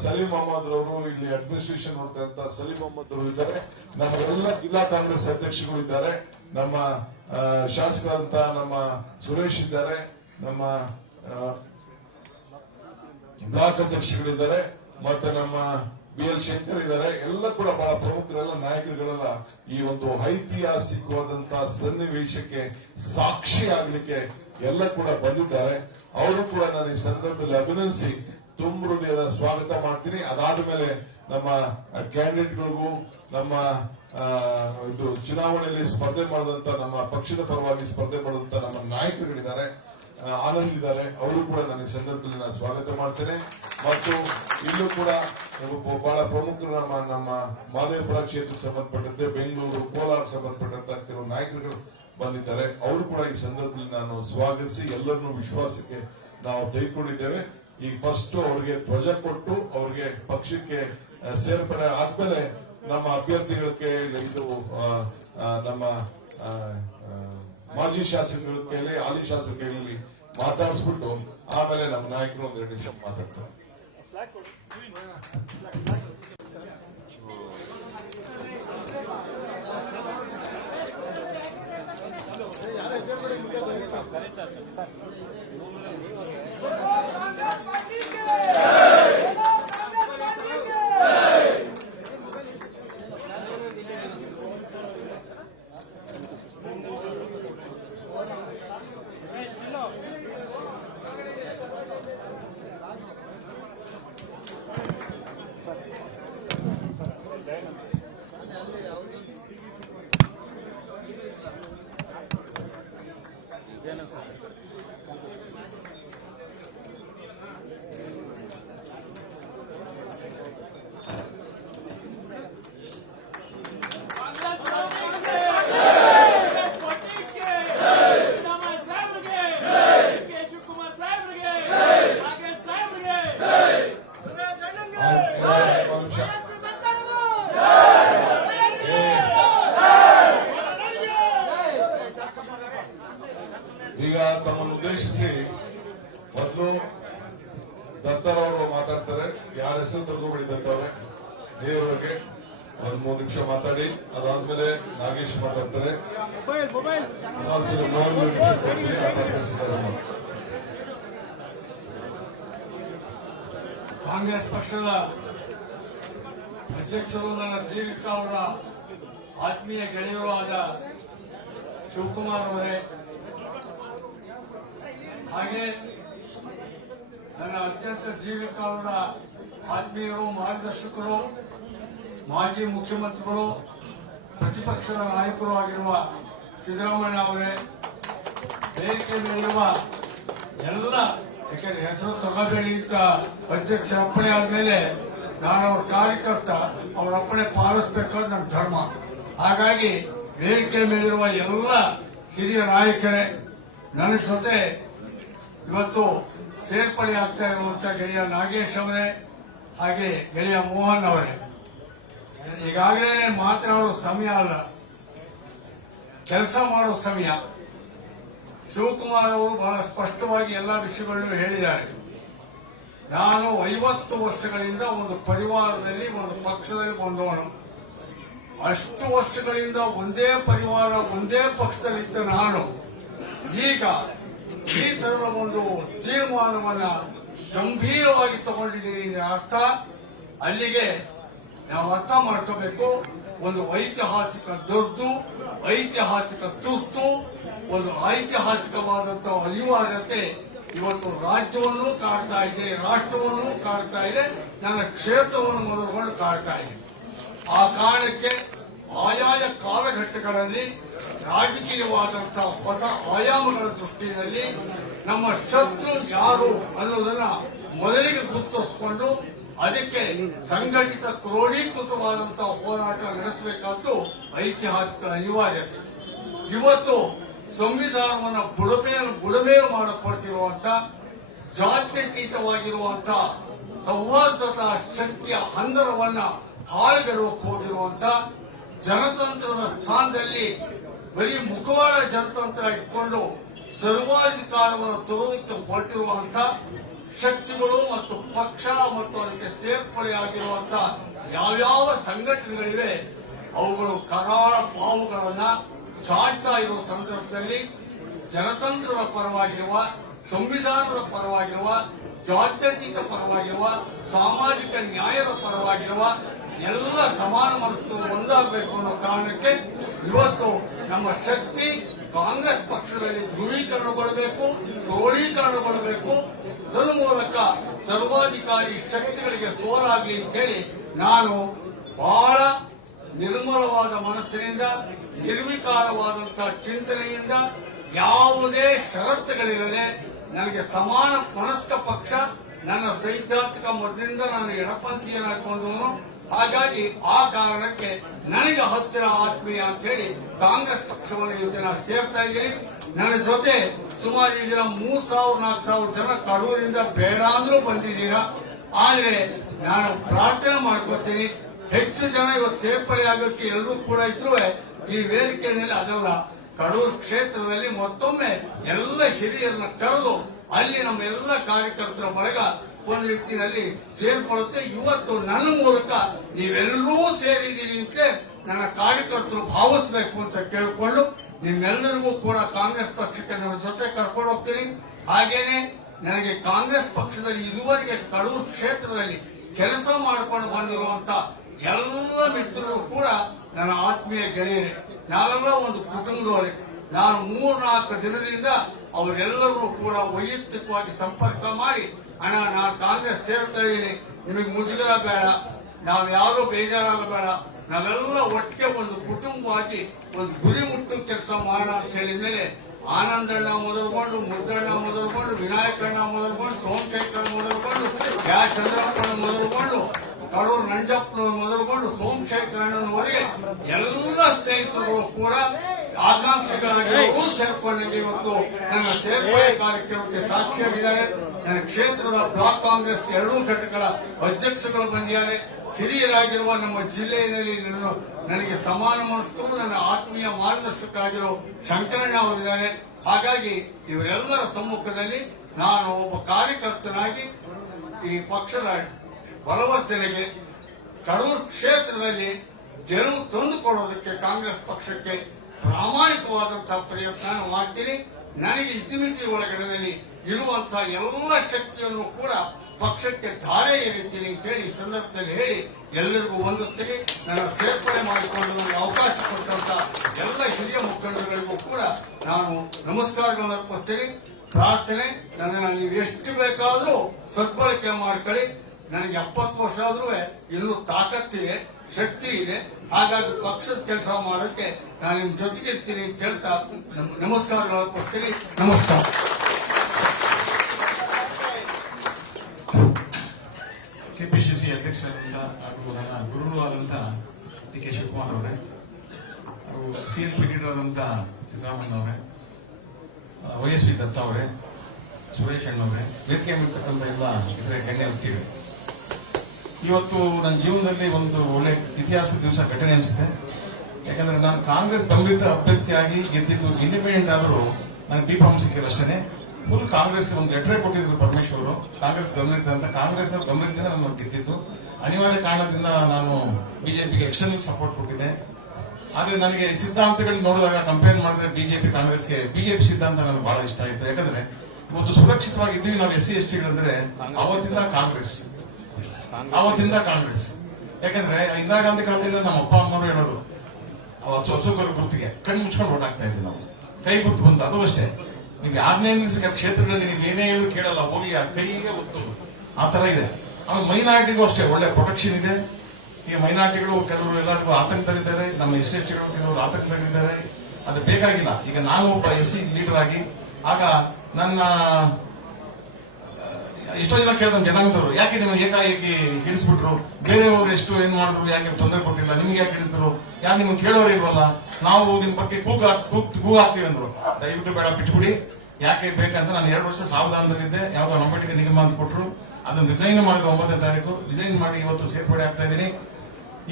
ಸಲೀಂ ಅಹಮದ್ ಅವರು ಇಲ್ಲಿ ಅಡ್ಮಿನಿಸ್ಟ್ರೇಷನ್ ನೋಡ್ತಾ ಸಲೀಂ ಅಹಮದ್ ಅವರು ಇದ್ದಾರೆ, ನಮ್ಮ ಎಲ್ಲ ಜಿಲ್ಲಾ ಕಾಂಗ್ರೆಸ್ ಅಧ್ಯಕ್ಷರು ಇದ್ದಾರೆ, ನಮ್ಮ ಶಾಸಕರಂತ ನಮ್ಮ ಸುರೇಶ್ ಇದ್ದಾರೆ, ನಮ್ಮ ಬ್ಲಾಕ್ ಅಧ್ಯಕ್ಷಗಳಿದ್ದಾರೆ, ಮತ್ತೆ ನಮ್ಮ BL ಶಂಕರ್ ಇದ್ದಾರೆ. ಎಲ್ಲ ಕೂಡ ಬಹಳ ಪ್ರಮುಖರೆಲ್ಲ ನಾಯಕರುಗಳೆಲ್ಲ ಈ ಒಂದು ಐತಿಹಾಸಿಕವಾದಂತಹ ಸನ್ನಿವೇಶಕ್ಕೆ ಸಾಕ್ಷಿ ಆಗ್ಲಿಕ್ಕೆ ಎಲ್ಲ ಕೂಡ ಬಂದಿದ್ದಾರೆ. ಅವರು ಕೂಡ ನಾನು ಈ ಸಂದರ್ಭದಲ್ಲಿ ಅಭಿನಂದಿಸಿ ತುಂಬ ಹೃದಯದ ಸ್ವಾಗತ ಮಾಡ್ತೀನಿ. ಅದಾದ ಮೇಲೆ ನಮ್ಮ ಕ್ಯಾಂಡಿಡೇಟ್ಗಳಿಗೂ ನಮ್ಮ ಇದು ಚುನಾವಣೆಯಲ್ಲಿ ಸ್ಪರ್ಧೆ ಮಾಡಿದಂತ ನಮ್ಮ ಪಕ್ಷದ ಪರವಾಗಿ ಸ್ಪರ್ಧೆ ಮಾಡಿದಂತ ನಮ್ಮ ನಾಯಕರುಗಳಿದ್ದಾರೆ, ಆನಂದ್ ಇದ್ದಾರೆ, ಅವರು ಕೂಡ ನಾನು ಈ ಸಂದರ್ಭದಲ್ಲಿ ನಾನು ಸ್ವಾಗತ ಮಾಡ್ತೇನೆ. ಮತ್ತು ಇಲ್ಲೂ ಕೂಡ ಬಹಳ ಪ್ರಮುಖರು ನಮ್ಮ ಮಾದೇವಪುರ ಕ್ಷೇತ್ರಕ್ಕೆ ಸಂಬಂಧಪಟ್ಟಂತೆ ಬೆಂಗಳೂರು ಕೋಲಾರ ಸಂಬಂಧಪಟ್ಟಂತ ಕೆಲವು ನಾಯಕರುಗಳು ಬಂದಿದ್ದಾರೆ. ಅವರು ಕೂಡ ಈ ಸಂದರ್ಭದಲ್ಲಿ ನಾನು ಸ್ವಾಗತಿಸಿ ಎಲ್ಲರನ್ನೂ ವಿಶ್ವಾಸಕ್ಕೆ ನಾವು ತೆಗೆದುಕೊಂಡಿದ್ದೇವೆ. ಈಗ ಫಸ್ಟ್ ಅವ್ರಿಗೆ ಧ್ವಜ ಕೊಟ್ಟು ಅವ್ರಿಗೆ ಪಕ್ಷಕ್ಕೆ ಸೇರ್ಪಡೆ ಆದ್ಮೇಲೆ ನಮ್ಮ ಅಭ್ಯರ್ಥಿಗಳಿಗೆ ಇದು ನಮ್ಮ ಮಾಜಿ ಶಾಸಕರ ಕೈಲಿ ಹಾಲಿ ಶಾಸಕರಲ್ಲಿ ಮಾತಾಡಿಸ್ಬಿಟ್ಟು ಆಮೇಲೆ ನಮ್ಮ ನಾಯಕರು ಒಂದೆರಡು ನಿಮಿಷ ಮಾತಾಡ್ತಾರೆ. ಈಗ ತಮ್ಮನ್ನು ಉದ್ದೇಶಿಸಿ ಮೊದಲು ದತ್ತರ್ ಅವರು ಮಾತಾಡ್ತಾರೆ. ಯಾರ ಹೆಸರು ತಗೋಬೇಡಿ ದತ್ತವ್ರೆ, ನೇರವಾಗಿ ಒಂದ್ 3 ನಿಮಿಷ ಮಾತಾಡಿ. ಅದಾದ್ಮೇಲೆ ನಾಗೇಶ್ ಮಾತಾಡ್ತಾರೆ. ಅದಾದ್ಮೇಲೆ 3 ನಿಮಿಷ ಕೊಡ್ತೀನಿ. ಕಾಂಗ್ರೆಸ್ ಪಕ್ಷದ ಅಧ್ಯಕ್ಷರು ನನ್ನ ಜೀವಿಕ ಅವರ ಆತ್ಮೀಯ ಗೆಳೆಯರೂ ಆದ ಶಿವಕುಮಾರ್ ಅವರೇ, ಹಾಗೆ ನನ್ನ ಅತ್ಯಂತ ಜೀವಿಕ ಅವರ ಆತ್ಮೀಯರು, ಮಾರ್ಗದರ್ಶಕರು, ಮಾಜಿ ಮುಖ್ಯಮಂತ್ರಿಗಳು, ಪ್ರತಿಪಕ್ಷದ ನಾಯಕರು ಆಗಿರುವ ಸಿದ್ದರಾಮಯ್ಯ ಅವರೇ, ವೇದಿಕೆ ಮೇಲಿರುವ ಎಲ್ಲ, ಯಾಕೆಂದ್ರೆ ಹೆಸರು ತಗೋಬೇಡಿ ಅಂತ ಅಧ್ಯಕ್ಷ ಅಪ್ಪಣೆ ಆದ್ಮೇಲೆ ನಾನು ಅವ್ರ ಕಾರ್ಯಕರ್ತ, ಅವ್ರ ಅಪ್ಪಣೆ ಪಾಲಿಸಬೇಕಾದ ನನ್ನ ಧರ್ಮ. ಹಾಗಾಗಿ ವೇದಿಕೆ ಮೇಲಿರುವ ಎಲ್ಲ ಹಿರಿಯ ನಾಯಕರೇ, ನನ್ನ ಜೊತೆ ಇವತ್ತು ಸೇರ್ಪಡೆ ಆಗ್ತಾ ಇರುವಂತ ಗೆಳೆಯ ನಾಗೇಶ್ ಅವರೇ, ಹಾಗೆ ಗೆಳೆಯ ಮೋಹನ್ ಅವರೇ, ಈಗಾಗಲೇ ಮಾತನಾಡೋ ಸಮಯ ಅಲ್ಲ, ಕೆಲಸ ಮಾಡೋ ಸಮಯ. ಶಿವಕುಮಾರ್ ಅವರು ಬಹಳ ಸ್ಪಷ್ಟವಾಗಿ ಎಲ್ಲ ವಿಷಯಗಳನ್ನು ಹೇಳಿದ್ದಾರೆ. ನಾನು 50 ವರ್ಷಗಳಿಂದ ಒಂದು ಪರಿವಾರದಲ್ಲಿ ಒಂದು ಪಕ್ಷದಲ್ಲಿ ಬಂದವನು. ಅಷ್ಟು ವರ್ಷಗಳಿಂದ ಒಂದೇ ಪರಿವಾರ ಒಂದೇ ಪಕ್ಷದಲ್ಲಿದ್ದ ನಾನು ಈಗ ಈ ತರದ ಒಂದು ತೀರ್ಮಾನವನ್ನ ಗಂಭೀರವಾಗಿ ತಗೊಂಡಿದ್ದೀನಿ. ಇದರ ಅರ್ಥ ಅಲ್ಲಿಗೆ ನಾವು ಅರ್ಥ ಮಾಡ್ಕೋಬೇಕು. ಒಂದು ಐತಿಹಾಸಿಕ ದೊಡ್ಡು, ಐತಿಹಾಸಿಕ ತುರ್ತು, ಒಂದು ಐತಿಹಾಸಿಕವಾದಂತಹ ಅನಿವಾರ್ಯತೆ ಇವತ್ತು ರಾಜ್ಯವನ್ನು ಕಾಡ್ತಾ ಇದೆ, ರಾಷ್ಟ್ರವನ್ನು ಕಾಡ್ತಾ ಇದೆ, ನನ್ನ ಕ್ಷೇತ್ರವನ್ನು ಮೊದಲುಕೊಂಡು ಕಾಡ್ತಾ ಇದೆ. ಆ ಕಾರಣಕ್ಕೆ ಆಯಾಯ ಕಾಲಘಟ್ಟಗಳಲ್ಲಿ ರಾಜಕೀಯವಾದಂತಹ ಹೊಸ ಆಯಾಮಗಳ ದೃಷ್ಟಿಯಲ್ಲಿ ನಮ್ಮ ಶತ್ರು ಯಾರು ಅನ್ನೋದನ್ನ ಮೊದಲಿಗೆ ಗುರುತಿಸಿಕೊಂಡು ಅದಕ್ಕೆ ಸಂಘಟಿತ ಕ್ರೋಢೀಕೃತವಾದಂತಹ ಹೋರಾಟ ನಡೆಸಬೇಕಾದ್ದು ಐತಿಹಾಸಿಕ ಅನಿವಾರ್ಯತೆ. ಇವತ್ತು ಸಂವಿಧಾನವನ್ನು ಬುಡಮೇಲು ಮಾಡಿಕೊಟ್ಟಿರುವಂತ ಜಾತ್ಯತೀತವಾಗಿರುವಂತ ಸೌಹಾರ್ದತಾ ಶಕ್ತಿಯ ಹಂದರವನ್ನ ಹಾಳುಗೆಡುವಕ್ಕೆ ಹೋಗಿರುವಂತ ಜನತಂತ್ರದ ಸ್ಥಾನದಲ್ಲಿ ಬರೀ ಮುಖವಾಡ ಜನತಂತ್ರ ಇಟ್ಕೊಂಡು ಸರ್ವಾಧಿಕಾರವನ್ನು ತರುವುದಕ್ಕೆ ಹೊರಟಿರುವಂತ ಶಕ್ತಿಗಳು ಮತ್ತು ಪಕ್ಷ ಮತ್ತು ಅದಕ್ಕೆ ಸೇರ್ಪಡೆಯಾಗಿರುವಂತ ಯಾವ್ಯಾವ ಸಂಘಟನೆಗಳಿವೆ ಅವುಗಳು ಕರಾಳ ಪಾವುಗಳನ್ನ ಚಾಡ್ತಾ ಇರುವ ಸಂದರ್ಭದಲ್ಲಿ ಜನತಂತ್ರದ ಪರವಾಗಿರುವ, ಸಂವಿಧಾನದ ಪರವಾಗಿರುವ, ಜಾತ್ಯತೀತ ಪರವಾಗಿರುವ, ಸಾಮಾಜಿಕ ನ್ಯಾಯದ ಪರವಾಗಿರುವ ಎಲ್ಲ ಸಮಾನ ಮನಸ್ಸು ಒಂದಾಗಬೇಕು ಅನ್ನೋ ಕಾರಣಕ್ಕೆ ಇವತ್ತು ನಮ್ಮ ಶಕ್ತಿ ಕಾಂಗ್ರೆಸ್ ಪಕ್ಷದಲ್ಲಿ ಧ್ರುವೀಕರಣಗೊಳ್ಳಬೇಕು, ಕ್ರೋಢೀಕರಣಗೊಳ್ಳಬೇಕು. ಅದರ ಮೂಲಕ ಸರ್ವಾಧಿಕಾರಿ ಶಕ್ತಿಗಳಿಗೆ ಸೋಲಾಗಲಿ ಅಂತ ಹೇಳಿ ನಾನು ಬಹಳ ನಿರ್ಮಲವಾದ ಮನಸ್ಸಿನಿಂದ, ನಿರ್ವಿಕಾರವಾದಂತಹ ಚಿಂತನೆಯಿಂದ, ಯಾವುದೇ ಷರತ್ತುಗಳಿಲ್ಲದೆ ನನಗೆ ಸಮಾನ ಮನಸ್ಕ ಪಕ್ಷ ನನ್ನ ಸೈದ್ಧಾಂತಿಕ ಮೊದಲಿಂದ ನಾನು ಎಡಪಂಥೀಯನಾಕೊಂಡವನು. ಹಾಗಾಗಿ ಆ ಕಾರಣಕ್ಕೆ ನನಗೆ ಹತ್ತಿರ ಆತ್ಮೀಯ ಅಂತ ಹೇಳಿ ಕಾಂಗ್ರೆಸ್ ಪಕ್ಷವನ್ನು ಈ ದಿನ ಸೇರ್ತಾ ಇದ್ದೀನಿ. ನನ್ನ ಜೊತೆ ಸುಮಾರು ಈ ದಿನ 3,000-4,000 ಜನ ಕಡೂರಿಂದ ಬೇಡ ಅಂದ್ರೂ ಬಂದಿದ್ದೀರಾ. ಆದ್ರೆ ನಾನು ಪ್ರಾರ್ಥನೆ ಮಾಡ್ಕೊತೀನಿ, ಹೆಚ್ಚು ಜನ ಇವತ್ತು ಸೇರ್ಪಡೆ ಆಗೋಕ್ಕೆ ಎಲ್ಲರೂ ಕೂಡ ಇದ್ರು ಈ ವೇದಿಕೆಯಲ್ಲಿ ಅದಲ್ಲ, ಕಡೂರು ಕ್ಷೇತ್ರದಲ್ಲಿ ಮತ್ತೊಮ್ಮೆ ಎಲ್ಲ ಹಿರಿಯರನ್ನ ಕರೆದು ಅಲ್ಲಿ ನಮ್ಮ ಎಲ್ಲ ಕಾರ್ಯಕರ್ತರ ಬಳಗ ಒಂದು ರೀತಿಯಲ್ಲಿ ಸೇರ್ಕೊಳ್ಳುತ್ತೆ. ಇವತ್ತು ನನ್ನ ಮೂಲಕ ನೀವೆಲ್ಲರೂ ಸೇರಿದ್ದೀರಿ ಅಂತ ನನ್ನ ಕಾರ್ಯಕರ್ತರು ಭಾವಿಸಬೇಕು ಅಂತ ಕೇಳಿಕೊಂಡು ನಿಮ್ಮೆಲ್ಲರಿಗೂ ಕೂಡ ಕಾಂಗ್ರೆಸ್ ಪಕ್ಷಕ್ಕೆ ನನ್ನ ಜೊತೆ ಕರ್ಕೊಂಡು ಹೋಗ್ತೀನಿ. ಹಾಗೇನೆ ನನಗೆ ಕಾಂಗ್ರೆಸ್ ಪಕ್ಷದಲ್ಲಿ ಇದುವರೆಗೆ ಕಡೂರು ಕ್ಷೇತ್ರದಲ್ಲಿ ಕೆಲಸ ಮಾಡಿಕೊಂಡು ಬಂದಿರುವಂತ ಎಲ್ಲ ಮಿತ್ರರು ಕೂಡ ನನ್ನ ಆತ್ಮೀಯ ಗೆಳೆಯರೇ. ನಾವೆಲ್ಲ ಒಂದು ಕುಟುಂಬದವರೇ. ನಾನು 3-4 ದಿನದಿಂದ ಅವರೆಲ್ಲರೂ ಕೂಡ ವೈಯಕ್ತಿಕವಾಗಿ ಸಂಪರ್ಕ ಮಾಡಿ, ಅಣ್ಣ ನಾನು ಕಾಂಗ್ರೆಸ್ ಸೇರ್ತಾ ಇದ್ದೀನಿ, ನಿಮಗೆ ಮುಜುಗರ ಬೇಡ, ನಾವು ಯಾರು ಬೇಜಾರಾಗಬೇಡ, ನಾವೆಲ್ಲ ಒಟ್ಟಿಗೆ ಒಂದು ಕುಟುಂಬವಾಗಿ ಒಂದು ಗುರಿ ಮುಟ್ಟು ಕೆಲಸ ಮಾಡೋಣ ಅಂತ ಹೇಳಿದ ಮೇಲೆ ಆನಂದಣ್ಣ ಮೊದಲ್ಕೊಂಡು, ಮುದ್ದಣ್ಣ ಮೊದಲ್ಕೊಂಡು, ವಿನಾಯಕಣ್ಣ ಮೊದಲ್ಕೊಂಡು, ಸೋಮಶೇಖರ್ ಮೊದಲ್ಕೊಂಡು, ಯಾ ಚಂದ್ರಪ್ಪನ ಮೊದಲ್ಕೊಂಡು, ಕಡೂರು ನಂಜಪ್ಪನ ಮೊದಲ್ಕೊಂಡು ಸೋಮಶೇಖರಣ್ಣನವರೆಗೆ ಎಲ್ಲ ಸ್ನೇಹಿತರು ಕೂಡ ಆಕಾಂಕ್ಷಿಗಳಾಗಿರೋರು ಸೇರ್ಕೊಂಡಿದ್ದು ಇವತ್ತು ನನ್ನ ಸೇರ್ಪಡೆ ಕಾರ್ಯಕ್ರಮಕ್ಕೆ ಸಾಕ್ಷಿಯಾಗಿದ್ದಾರೆ. ನನ್ನ ಕ್ಷೇತ್ರದ ಬ್ಲಾಕ್ ಕಾಂಗ್ರೆಸ್ 2 ಘಟಕಗಳ ಅಧ್ಯಕ್ಷಗಳು ಬಂದಿದ್ದಾರೆ. ಹಿರಿಯರಾಗಿರುವ ನಮ್ಮ ಜಿಲ್ಲೆಯಲ್ಲಿ ನನಗೆ ಸಮಾನ ಮನಸ್ಕರು, ನನ್ನ ಆತ್ಮೀಯ ಮಾರ್ಗದರ್ಶಕರಾಗಿರೋ ಶಂಕರಣ್ಣ ಅವರಿದ್ದಾರೆ. ಹಾಗಾಗಿ ಇವರೆಲ್ಲರ ಸಮ್ಮುಖದಲ್ಲಿ ನಾನು ಒಬ್ಬ ಕಾರ್ಯಕರ್ತನಾಗಿ ಈ ಪಕ್ಷದ ಬಲವರ್ಧನೆಗೆ ಕಡೂರು ಕ್ಷೇತ್ರದಲ್ಲಿ ಗೆಲುವು ತಂದುಕೊಡೋದಕ್ಕೆ ಕಾಂಗ್ರೆಸ್ ಪಕ್ಷಕ್ಕೆ ಪ್ರಾಮಾಣಿಕವಾದಂತಹ ಪ್ರಯತ್ನ ಮಾಡ್ತೀನಿ. ನನಗೆ ಇತಿಮಿತಿ ಒಳಗಡೆಯಲ್ಲಿ ಇರುವಂತಹ ಎಲ್ಲ ಶಕ್ತಿಯನ್ನು ಕೂಡ ಪಕ್ಷಕ್ಕೆ ಧಾರೆ ಎರಿತೀನಿ ಅಂತ ಹೇಳಿ ಈ ಸಂದರ್ಭದಲ್ಲಿ ಹೇಳಿ ಎಲ್ಲರಿಗೂ ವಂದಿಸ್ತೀನಿ. ನನ್ನ ಸೇರ್ಪಡೆ ಮಾಡಿಕೊಂಡು ನನಗೆ ಅವಕಾಶ ಕೊಟ್ಟಂತ ಎಲ್ಲ ಹಿರಿಯ ಮುಖಂಡರುಗಳಿಗೂ ಕೂಡ ನಾನು ನಮಸ್ಕಾರಗಳನ್ನು ಅರ್ಪಿಸ್ತೀನಿ. ಪ್ರಾರ್ಥನೆ, ನನ್ನನ್ನು ನೀವು ಎಷ್ಟು ಬೇಕಾದರೂ ಸದ್ಬಳಕೆ ಮಾಡ್ಕೊಳ್ಳಿ. ನನಗೆ 70 ವರ್ಷ ಆದ್ರೂ ಇನ್ನೂ ತಾಕತ್ತಿದೆ, ಶಕ್ತಿ ಇದೆ. ಹಾಗಾಗಿ ಪಕ್ಷದ ಕೆಲಸ ಮಾಡೋಕ್ಕೆ ನಾನು ನಿಮ್ ಜೊತೆಗಿರ್ತೀನಿ ಅಂತ ಹೇಳ್ತಾ ನಮಸ್ಕಾರಗಳು ಅರ್ಪಿಸ್ತೀನಿ. ನಮಸ್ಕಾರ. ಕೆಪಿಸಿಸಿ ಅಧ್ಯಕ್ಷರಾದಂಥ ಹಾಗೂ ನನ್ನ ಗುರುಗಳು ಆದಂಥ ಡಿ ಕೆ ಶಿವಕುಮಾರ್ ಅವರೇ, ಹಾಗೂ CSP ಲೀಡರ್ ಆದಂಥ ಸಿದ್ದರಾಮಯ್ಯ ಅವರೇ, YSV ದತ್ತ ಅವರೇ, ಸುರೇಶ್ ಅಣ್ಣವರೇ, ವೇದಿಕೆ ಇರ್ತಕ್ಕಂಥ ಎಲ್ಲ ಇತರೆ ಗಣ್ಯ ವ್ಯಕ್ತಿಗಳು, ಇವತ್ತು ನನ್ನ ಜೀವನದಲ್ಲಿ ಒಂದು ಒಳ್ಳೆ ಇತಿಹಾಸ ದಿವಸ ಘಟನೆ ಅನಿಸುತ್ತೆ. ಯಾಕಂದ್ರೆ ನಾನು ಕಾಂಗ್ರೆಸ್ ಬೆಂಬಲಿತ ಅಭ್ಯರ್ಥಿಯಾಗಿ ಗೆದ್ದಿದ್ದು ಇಂಡಿಪೆಂಡೆಂಟ್ ಆದರೂ ನನಗೆ B.Pharm ಸಿಕ್ಕಿದೆ ಅಷ್ಟೇ. ಫುಲ್ ಕಾಂಗ್ರೆಸ್ ಒಂದು ಲೆಟರ್ ಕೊಟ್ಟಿದ್ರು ಪರಮೇಶ್ವರ್, ಕಾಂಗ್ರೆಸ್ ಗಮನಿಸಿದೆ ಅಂತ. ಕಾಂಗ್ರೆಸ್ನ ಗಮನದಿಂದ ನಾನು ಗೆದ್ದಿದ್ದು. ಅನಿವಾರ್ಯ ಕಾರಣದಿಂದ ನಾನು ಬಿಜೆಪಿಗೆ ಎಕ್ಸ್ಟರ್ನಲ್ ಸಪೋರ್ಟ್ ಕೊಟ್ಟಿದ್ದೆ. ಆದ್ರೆ ನನಗೆ ಸಿದ್ಧಾಂತಗಳು ನೋಡಿದಾಗ ಕಂಪೇರ್ ಮಾಡಿದ್ರೆ ಬಿಜೆಪಿ ಬಿಜೆಪಿ ಸಿದ್ಧಾಂತ ನನಗೆ ಬಹಳ ಇಷ್ಟ ಆಯ್ತು. ಯಾಕಂದ್ರೆ ಇವತ್ತು ಸುರಕ್ಷಿತವಾಗಿದ್ದೀವಿ ನಾವು SC ST ಗಳಂದ್ರೆ ಅವತ್ತಿಂದ ಕಾಂಗ್ರೆಸ್. ಯಾಕಂದ್ರೆ ಇಂದಿರಾ ಗಾಂಧಿ ಕಾಲದಿಂದ ನಮ್ಮ ಅಪ್ಪ ಅಮ್ಮರು ಹೇಳೋರು, ಅವತ್ತು ಹೊಸಗರ ಗುರ್ತಿಗೆ ಕಣ್ಣು ಮುಚ್ಕೊಂಡು ಓಟ್ ಆಗ್ತಾ ಇದ್ವಿ ನಾವು. ಕೈ ಗುರ್ತು ಬಂತು, ಅದು ಅಷ್ಟೇ. ನೀವು ಯಾರನ್ನೇ ಕ್ಷೇತ್ರದಲ್ಲಿ ನೀವು ಏನೇ ಹೇಳಿ ಕೇಳಲ್ಲ, ಹೋಗಿ ಆ ಕೈಗೆ ಒತ್ತು, ಆ ತರ ಇದೆ. ಆಮೇಲೆ ಮೈನಾರಿಟಿಗೂ ಅಷ್ಟೇ ಒಳ್ಳೆ ಪ್ರೊಟೆಕ್ಷನ್ ಇದೆ. ಈಗ ಮೈನಾರಿಟಿಗಳು ಕೆಲವರು ಎಲ್ಲರಿಗೂ ಆತಂಕದಲ್ಲಿದ್ದಾರೆ, ನಮ್ಮ SC ST ಗಳು ಕೆಲವರು ಆತಂಕದಲ್ಲಿದ್ದಾರೆ. ಅದು ಬೇಕಾಗಿಲ್ಲ. ಈಗ ನಾನು ಒಬ್ಬ SC ಲೀಡರ್ ಆಗಿ ಆಗ ನನ್ನ ಎಷ್ಟೋ ಜನ ಕೇಳಿದ ಜನಾಂಗದವರು, ಯಾಕೆ ನೀವು ಏಕಾಏಕಿ ಹಿಡಿಸ್ಬಿಟ್ರು, ಬೇರೆಯವರು ಎಷ್ಟು ಏನ್ ಮಾಡಿದ್ರು, ಯಾಕೆ ತೊಂದರೆ ಕೊಟ್ಟಿಲ್ಲ, ನಿಮ್ಗೆ ಯಾಕೆ ಹಿಡಿಸಿದ್ರು, ಯಾಕೆ ನಿಮ್ಗೆ ಕೇಳೋರು ಇಲ್ವಲ್ಲ, ನಾವು ನಿಮ್ ಬಗ್ಗೆ ಕೂಗು ಹಾಕ್ತೀವಿ ಅಂದ್ರು. ದಯವಿಟ್ಟು ಬೇಡ, ಬಿಟ್ಬಿಡಿ. ಯಾಕೆ ಬೇಕಂತ ನಾನು 2 ವರ್ಷ ಸಾವಧಾನದಲ್ಲಿದ್ದೆ. ಯಾವ್ದೋ ನಂಬಟಿಕೆ ನಿಗಮ ಅಂತ ಕೊಟ್ಟರು, ಅದನ್ನು ರಿಸೈನ್ ಮಾಡಿದ 9ನೇ ತಾರೀಕು ರಿಸೈನ್ ಮಾಡಿ ಇವತ್ತು ಸೇರ್ಪಡೆ ಆಗ್ತಾ ಇದ್ದೀನಿ.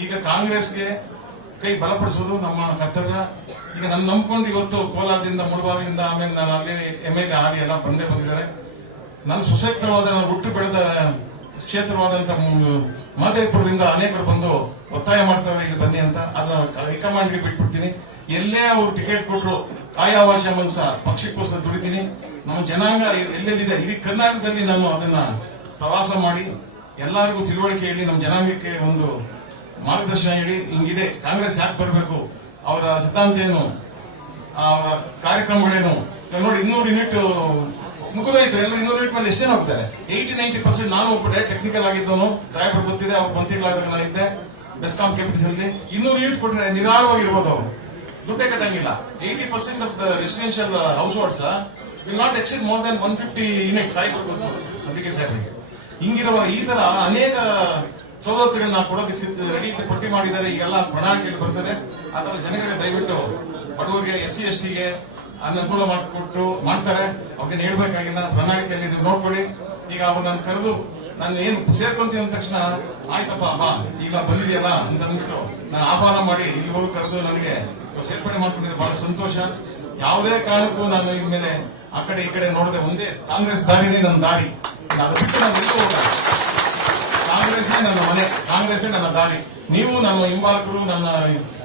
ಈಗ ಕಾಂಗ್ರೆಸ್ಗೆ ಕೈ ಬಲಪಡಿಸೋದು ನಮ್ಮ ಕರ್ತವ್ಯ. ಈಗ ನನ್ನ ನಂಬ್ಕೊಂಡು ಇವತ್ತು ಕೋಲಾರದಿಂದ, ಮುಳಬಾಗಿಲಿಂದ, ಆಮೇಲೆ ನಾನು ಅಲ್ಲಿ MLA ಆಗಿ ಎಲ್ಲ ಬಂದಿದ್ದಾರೆ. ನನ್ನ ಸುಸಕ್ತವಾದ ನಾನು ಹುಟ್ಟು ಬೆಳೆದ ಕ್ಷೇತ್ರವಾದಂತ ಮಹದೇವಪುರದಿಂದ ಅನೇಕರು ಬಂದು ಒತ್ತಾಯ ಮಾಡ್ತಾರೆ ಇಲ್ಲಿ ಬನ್ನಿ ಅಂತ. ಅದನ್ನ ಹೈಕಮಾಂಡ್ಗೆ ಬಿಟ್ಬಿಡ್ತೀನಿ. ಎಲ್ಲೇ ಅವ್ರು ಟಿಕೆಟ್ ಕೊಟ್ಟರು ಕಾಯಾವಾಚ ಮನಸ ಪಕ್ಷಕ್ಕೋಸ್ಕರ ದುಡಿತೀನಿ. ನಮ್ಮ ಜನಾಂಗ ಎಲ್ಲೆಲ್ಲಿದೆ ಇಡೀ ಕರ್ನಾಟಕದಲ್ಲಿ ನಾನು ಅದನ್ನ ಪ್ರವಾಸ ಮಾಡಿ ಎಲ್ಲರಿಗೂ ತಿಳುವಳಿಕೆ ಹೇಳಿ, ನಮ್ಮ ಜನಾಂಗಕ್ಕೆ ಒಂದು ಮಾರ್ಗದರ್ಶನ ಹೇಳಿ, ಹಿಂಗಿದೆ ಕಾಂಗ್ರೆಸ್ ಯಾಕೆ ಬರಬೇಕು, ಅವರ ಸಿದ್ಧಾಂತ ಏನು, ಅವರ ಕಾರ್ಯಕ್ರಮಗಳೇನು. ನೋಡಿ 200 ಯೂನಿಟ್ ಮುಗಿದೋಯ್ತು. ಎಲ್ಲ 200 ಯೂನಿಟ್ ಮೇಲೆ ಎಷ್ಟು ಜನ ಹೋಗ್ತಾರೆ? 80-90%. ನಾನು ಒಬ್ಬ ಟೆಕ್ನಿಕಲ್ ಆಗಿದ್ದವನು, ಸಾಹೇಬರು ಗೊತ್ತಿದೆ, ಅವ್ರು ಮಂತ್ರಿಗಳಾದಾಗ ನಾನು ಇದ್ದೆ ಬೆಸ್ಕಾಂ ಕೆಪಿಟಿಸ್ ಅಲ್ಲಿ. 200 ಯೂನಿಟ್ ಕೊಟ್ಟರೆ ನಿರಾಳವಾಗಿರ್ಬೋದು. ಅವರು ದುಡ್ಡೇ ಕಟ್ಟಂಗಿಲ್ಲ. 80% of the residential house holds will not exceed more than 150 units. ಸಾಹೇಬರು ಗೊತ್ತು, ಅದಕ್ಕೆ ಸಾಹೇಬರಿಗೆ. ಹಿಂಗಿರುವ ಈ ತರ ಅನೇಕ ಸವಲತ್ತುಗಳನ್ನ ಕೊಡೋದಕ್ಕೆ ರೆಡಿ ಪಟ್ಟಿ ಮಾಡಿದ್ದಾರೆ. ಈಗೆಲ್ಲ ಪ್ರಣಾಳಿಕೆಯಲ್ಲಿ ಬರ್ತದೆ. ಅದರ ಜನಗಳಿಗೆ ದಯವಿಟ್ಟು ಬಡವರಿಗೆ SC ST ಗೆ ಅನುಕೂಲ ಮಾಡಿಕೊಟ್ಟು ಮಾಡ್ತಾರೆ. ಅವ್ರಿಗೆ ಹೇಳ್ಬೇಕಾಗಿಲ್ಲ, ಪ್ರಣಾಳಿಕೆಯಲ್ಲಿ ನೀವು ನೋಡ್ಕೊಳ್ಳಿ. ಈಗ ಅವ್ರು ನಾನು ಕರೆದು ನಾನು ಏನು ಸೇರ್ಕೊಂತೀನಿ ಅಂದ ತಕ್ಷಣ ಆಯ್ತಪ್ಪ ಬಾ ಈಗ ಬಂದಿದೆಯಲ್ಲ ಅಂತ ಅಂದ್ಬಿಟ್ಟು ನಾನು ಆಹ್ವಾನ ಮಾಡಿ ಇಲ್ಲಿ ಹೋಗಿ ಕರೆದು ನನಗೆ ಸೇರ್ಪಡೆ ಮಾಡ್ಕೊಂಡಿದ್ದೆ. ಬಹಳ ಸಂತೋಷ. ಯಾವುದೇ ಕಾರಣಕ್ಕೂ ನಾನು ಇನ್ ಮೇಲೆ ಆ ಕಡೆ ಈ ಕಡೆ ನೋಡದೆ ಒಂದೇ ಕಾಂಗ್ರೆಸ್ ದಾರಿನೇ ನನ್ನ ದಾರಿ. ಅದು ಬಿಟ್ಟು ನಾನು ಎಲ್ಲೂ ಹೋಗಲ್ಲ. ಕಾಂಗ್ರೆಸ್ಸೇ ನನ್ನ ಮನೆ, ಕಾಂಗ್ರೆಸ್ಸೇ ನನ್ನ ದಾರಿ. ನೀವು ನನ್ನ ಹಿಂಬಾಲಕರು, ನನ್ನ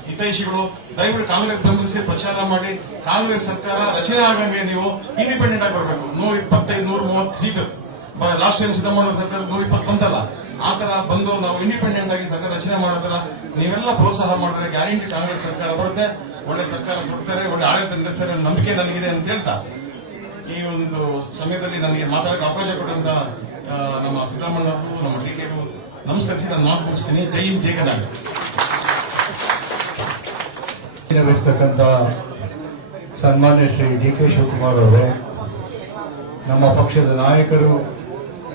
ಹಿತೈಷಿಗಳು ದಯವಿಟ್ಟು ಕಾಂಗ್ರೆಸ್ ಬೆಂಬಲಿಸಿ ಪ್ರಚಾರ ಮಾಡಿ. ಕಾಂಗ್ರೆಸ್ ಸರ್ಕಾರ ರಚನೆ ಆಗಂಗೆ ನೀವು ಇಂಡಿಪೆಂಡೆಂಟ್ ಆಗಿ ಬರಬೇಕು. 125-130 ಸೀಟ್ ಲಾಸ್ಟ್ ಟೈಮ್ ಸಿದ್ದರಾಮಯ್ಯ ಸರ್ಕಾರ 120 ಬಂತಲ್ಲ, ಆ ತರ ಬಂದು ನಾವು ಇಂಡಿಪೆಂಡೆಂಟ್ ಆಗಿ ಸರ್ಕಾರ ರಚನೆ ಮಾಡೋದ್ರ ನೀವೆಲ್ಲ ಪ್ರೋತ್ಸಾಹ ಮಾಡಿದ್ರೆ ಗ್ಯಾರಂಟಿ ಕಾಂಗ್ರೆಸ್ ಸರ್ಕಾರ ಬರುತ್ತೆ. ಒಳ್ಳೆ ಸರ್ಕಾರ ಕೊಡ್ತಾರೆ, ಒಳ್ಳೆ ಆಡಳಿತ ನಡೆಸ್ತಾರೆ, ನಂಬಿಕೆ ನನಗಿದೆ ಅಂತ ಹೇಳ್ತಾ ಈ ಒಂದು ಸಮಯದಲ್ಲಿ ನನಗೆ ಮಾತಾಡಕ್ಕೆ ಅವಕಾಶ ಕೊಟ್ಟಂತ ನಮ್ಮ ಸಿದ್ದರಾಮಯ್ಯವರು, ನಮ್ಮ DKಗೂ ನಮಸ್ಕರಿಸಿ ನಾನು ಮಾತು ಮುಗಿಸ್ತೀನಿ. ಜೈ ಹಿಂದ್, ಜೈ ಕರ್ನಾಟಕ. ವಹಿಸ್ತಕ್ಕಂಥ ಸನ್ಮಾನ್ಯ ಶ್ರೀ DK ಶಿವಕುಮಾರ್ ಅವರೇ, ನಮ್ಮ ಪಕ್ಷದ ನಾಯಕರು,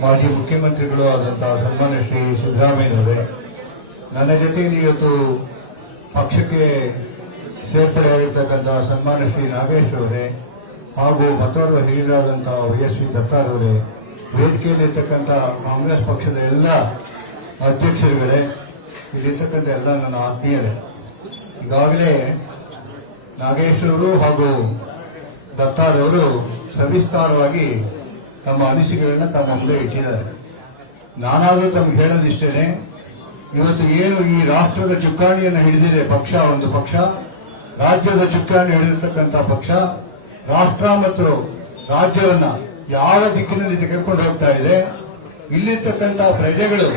ಮಾಜಿ ಮುಖ್ಯಮಂತ್ರಿಗಳು ಆದಂತಹ ಸನ್ಮಾನ್ಯ ಶ್ರೀ ಸಿದ್ದರಾಮಯ್ಯನವರೇ, ನನ್ನ ಜೊತೆಯಲ್ಲಿ ಇವತ್ತು ಪಕ್ಷಕ್ಕೆ ಸೇರ್ಪಡೆಯಾಗಿರ್ತಕ್ಕಂಥ ಸನ್ಮಾನ್ಯ ಶ್ರೀ ನಾಗೇಶ್ ಅವರೇ ಹಾಗೂ ಮತ್ತೋರ್ವ ಹಿರಿಯರಾದಂತಹ YSV ದತ್ತಾರವರೇ, ವೇದಿಕೆಯಲ್ಲಿರ್ತಕ್ಕಂಥ ಕಾಂಗ್ರೆಸ್ ಪಕ್ಷದ ಎಲ್ಲ ಅಧ್ಯಕ್ಷರುಗಳೇ, ಇಲ್ಲಿರ್ತಕ್ಕಂಥ ಎಲ್ಲ ನನ್ನ ಆತ್ಮೀಯರೇ, ಈಗಾಗಲೇ ನಾಗೇಶ್ ಅವರು ಹಾಗೂ ದತ್ತಾರವರು ಸವಿಸ್ತಾರವಾಗಿ ತಮ್ಮ ಅನಿಸಿಕೆಗಳನ್ನ ತಮ್ಮ ಮುಂದೆ ಇಟ್ಟಿದ್ದಾರೆ. ನಾನಾದರೂ ತಮ್ಗೆ ಹೇಳೋದಿಷ್ಟೇನೆ, ಇವತ್ತು ಏನು ಈ ರಾಷ್ಟ್ರದ ಚುಕ್ಕಾಣಿಯನ್ನು ಹಿಡಿದಿದೆ ಪಕ್ಷ, ಒಂದು ಪಕ್ಷ ರಾಜ್ಯದ ಚುಕ್ಕಾಣಿ ಹಿಡಿದಿರ್ತಕ್ಕಂಥ ಪಕ್ಷ ರಾಷ್ಟ್ರ ಮತ್ತು ರಾಜ್ಯವನ್ನ ಯಾವ ದಿಕ್ಕಿನಲ್ಲಿ ತೆಗೆದುಕೊಂಡು ಹೋಗ್ತಾ ಇದೆ, ಇಲ್ಲಿರ್ತಕ್ಕಂಥ ಪ್ರಜೆಗಳು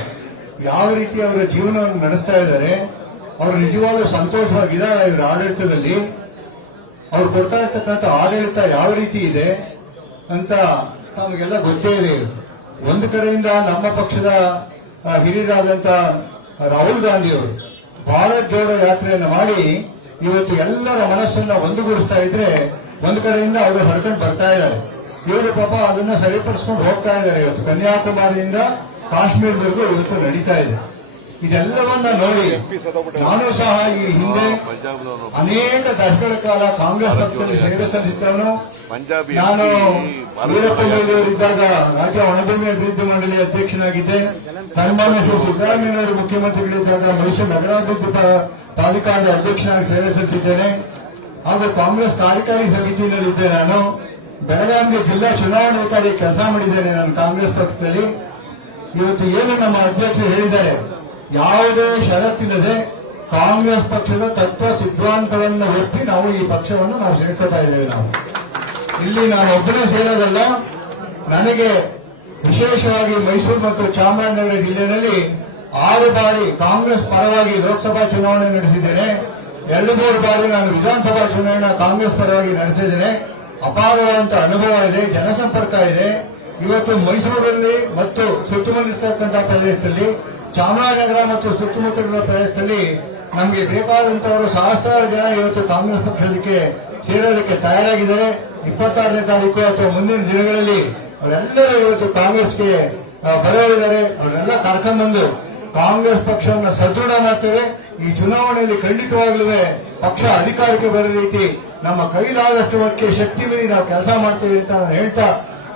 ಯಾವ ರೀತಿ ಅವರ ಜೀವನವನ್ನು ನಡೆಸ್ತಾ ಇದ್ದಾರೆ, ಅವರು ನಿಜವಾಗ್ಲೂ ಸಂತೋಷವಾಗಿದ್ದಾರೆ ಇವರ ಆಡಳಿತದಲ್ಲಿ, ಅವ್ರು ಕೊಡ್ತಾ ಇರ್ತಕ್ಕಂಥ ಆಡಳಿತ ಯಾವ ರೀತಿ ಇದೆ ಅಂತ ನಮಗೆಲ್ಲ ಗೊತ್ತೇ ಇದೆ. ಒಂದು ಕಡೆಯಿಂದ ನಮ್ಮ ಪಕ್ಷದ ಹಿರಿಯರಾದಂತ ರಾಹುಲ್ ಗಾಂಧಿ ಅವರು ಭಾರತ್ ಜೋಡೋ ಯಾತ್ರೆಯನ್ನು ಮಾಡಿ ಇವತ್ತು ಎಲ್ಲರ ಮನಸ್ಸನ್ನ ಒಂದುಗೂಡಿಸ್ತಾ ಇದ್ರೆ, ಒಂದು ಕಡೆಯಿಂದ ಅವರು ಹರ್ಕೊಂಡು ಬರ್ತಾ ಇದ್ದಾರೆ. ಇವರು ಪಾಪ ಅದನ್ನ ಸರಿಪಡಿಸ್ಕೊಂಡು ಹೋಗ್ತಾ ಇದ್ದಾರೆ. ಇವತ್ತು ಕನ್ಯಾಕುಮಾರಿಯಿಂದ ಕಾಶ್ಮೀರದವರೆಗೂ ಇವತ್ತು ನಡೀತಾ ಇದೆ. ಇದೆಲ್ಲವನ್ನ ನೋಡಿ ನಾನು ಸಹ ಈ ಹಿಂದೆ ಅನೇಕ ದಶಕಗಳ ಕಾಲ ಕಾಂಗ್ರೆಸ್ ಪಕ್ಷದಲ್ಲಿ ಸೇವೆ ಸಲ್ಲಿಸಿದವನು. ನಾನು ವೀರಪ್ಪ ಮೊಯ್ಲಿಯವರಿದ್ದಾಗ ರಾಜ್ಯ ಒಣಭೂಮಿ ಅಭಿವೃದ್ಧಿ ಮಂಡಳಿ ಅಧ್ಯಕ್ಷನಾಗಿದ್ದೆ. ಸನ್ಮಾನ್ಯ ಶ್ರೀ ಸಿದ್ದರಾಮಯ್ಯನವರು ಮುಖ್ಯಮಂತ್ರಿಗಳಿದ್ದಾಗ ಮೈಸೂರು ನಗರಾಭಿವೃದ್ಧಿ ಪ್ರಾಧಿಕಾರದ ಅಧ್ಯಕ್ಷನಾಗಿ ಸೇವೆ ಸಲ್ಲಿಸಿದ್ದೇನೆ. ಹಾಗೂ ಕಾಂಗ್ರೆಸ್ ಕಾರ್ಯಕಾರಿ ಸಮಿತಿಯಲ್ಲಿದ್ದೆ ನಾನು. ಬೆಳಗಾವಿಗೆ ಜಿಲ್ಲಾ ಚುನಾವಣಾಧಿಕಾರಿ ಕೆಲಸ ಮಾಡಿದ್ದೇನೆ ನಾನು ಕಾಂಗ್ರೆಸ್ ಪಕ್ಷದಲ್ಲಿ. ಇವತ್ತು ಏನು ನಮ್ಮ ಅಧ್ಯಕ್ಷರು ಹೇಳಿದ್ದಾರೆ, ಯಾವುದೇ ಷರತ್ತಿಲ್ಲದೆ ಕಾಂಗ್ರೆಸ್ ಪಕ್ಷದ ತತ್ವ ಸಿದ್ಧಾಂತವನ್ನು ಒಪ್ಪಿ ನಾವು ಈ ಪಕ್ಷವನ್ನು ನಾವು ಸೇರ್ಕೊತಾ ಇದ್ದೇವೆ. ನಾವು ಇಲ್ಲಿ ನಾನು ಒಬ್ಬನೇ ಸೇರೋದಲ್ಲ, ನನಗೆ ವಿಶೇಷವಾಗಿ ಮೈಸೂರು ಮತ್ತು ಚಾಮರಾಜನಗರ ಜಿಲ್ಲೆಯಲ್ಲಿ 6 ಬಾರಿ ಕಾಂಗ್ರೆಸ್ ಪರವಾಗಿ ಲೋಕಸಭಾ ಚುನಾವಣೆ ನಡೆಸಿದ್ದೇನೆ. 2-3 ಬಾರಿ ನಾನು ವಿಧಾನಸಭಾ ಚುನಾವಣೆ ಕಾಂಗ್ರೆಸ್ ಪರವಾಗಿ ನಡೆಸಿದ್ದೇನೆ. ಅಪಾರವಾದಂತಹ ಅನುಭವ ಇದೆ, ಜನಸಂಪರ್ಕ ಇದೆ. ಇವತ್ತು ಮೈಸೂರಲ್ಲಿ ಮತ್ತು ಸುತ್ತಮುತ್ತಲಿರ್ತಕ್ಕಂಥ ಪ್ರದೇಶದಲ್ಲಿ, ಚಾಮರಾಜನಗರ ಮತ್ತು ಸುತ್ತಮುತ್ತಲಿನ ಪ್ರದೇಶದಲ್ಲಿ ನಮಗೆ ಬೇಕಾದಂತವರು ಸಹಸ್ರಾರು ಜನ ಇವತ್ತು ಕಾಂಗ್ರೆಸ್ ಪಕ್ಷಕ್ಕೆ ಸೇರೋದಕ್ಕೆ ತಯಾರಾಗಿದ್ದಾರೆ. 26ನೇ ತಾರೀಕು ಅಥವಾ ಮುಂದಿನ ದಿನಗಳಲ್ಲಿ ಅವರೆಲ್ಲರೂ ಇವತ್ತು ಕಾಂಗ್ರೆಸ್ಗೆ ಬರೋರಿದ್ದಾರೆ. ಅವರೆಲ್ಲ ಕರ್ಕೊಂಡ್ಬಂದು ಕಾಂಗ್ರೆಸ್ ಪಕ್ಷವನ್ನು ಸದೃಢ ಮಾಡ್ತೇವೆ. ಈ ಚುನಾವಣೆಯಲ್ಲಿ ಖಂಡಿತವಾಗ್ಲೂ ಪಕ್ಷ ಅಧಿಕಾರಕ್ಕೆ ಬರೋ ರೀತಿ ನಮ್ಮ ಕೈಲಾದಷ್ಟು ಮಟ್ಟಿಗೆ ಶಕ್ತಿ ಮೀರಿ ನಾವು ಕೆಲಸ ಮಾಡ್ತೇವೆ ಅಂತ ನಾನು ಹೇಳ್ತಾ,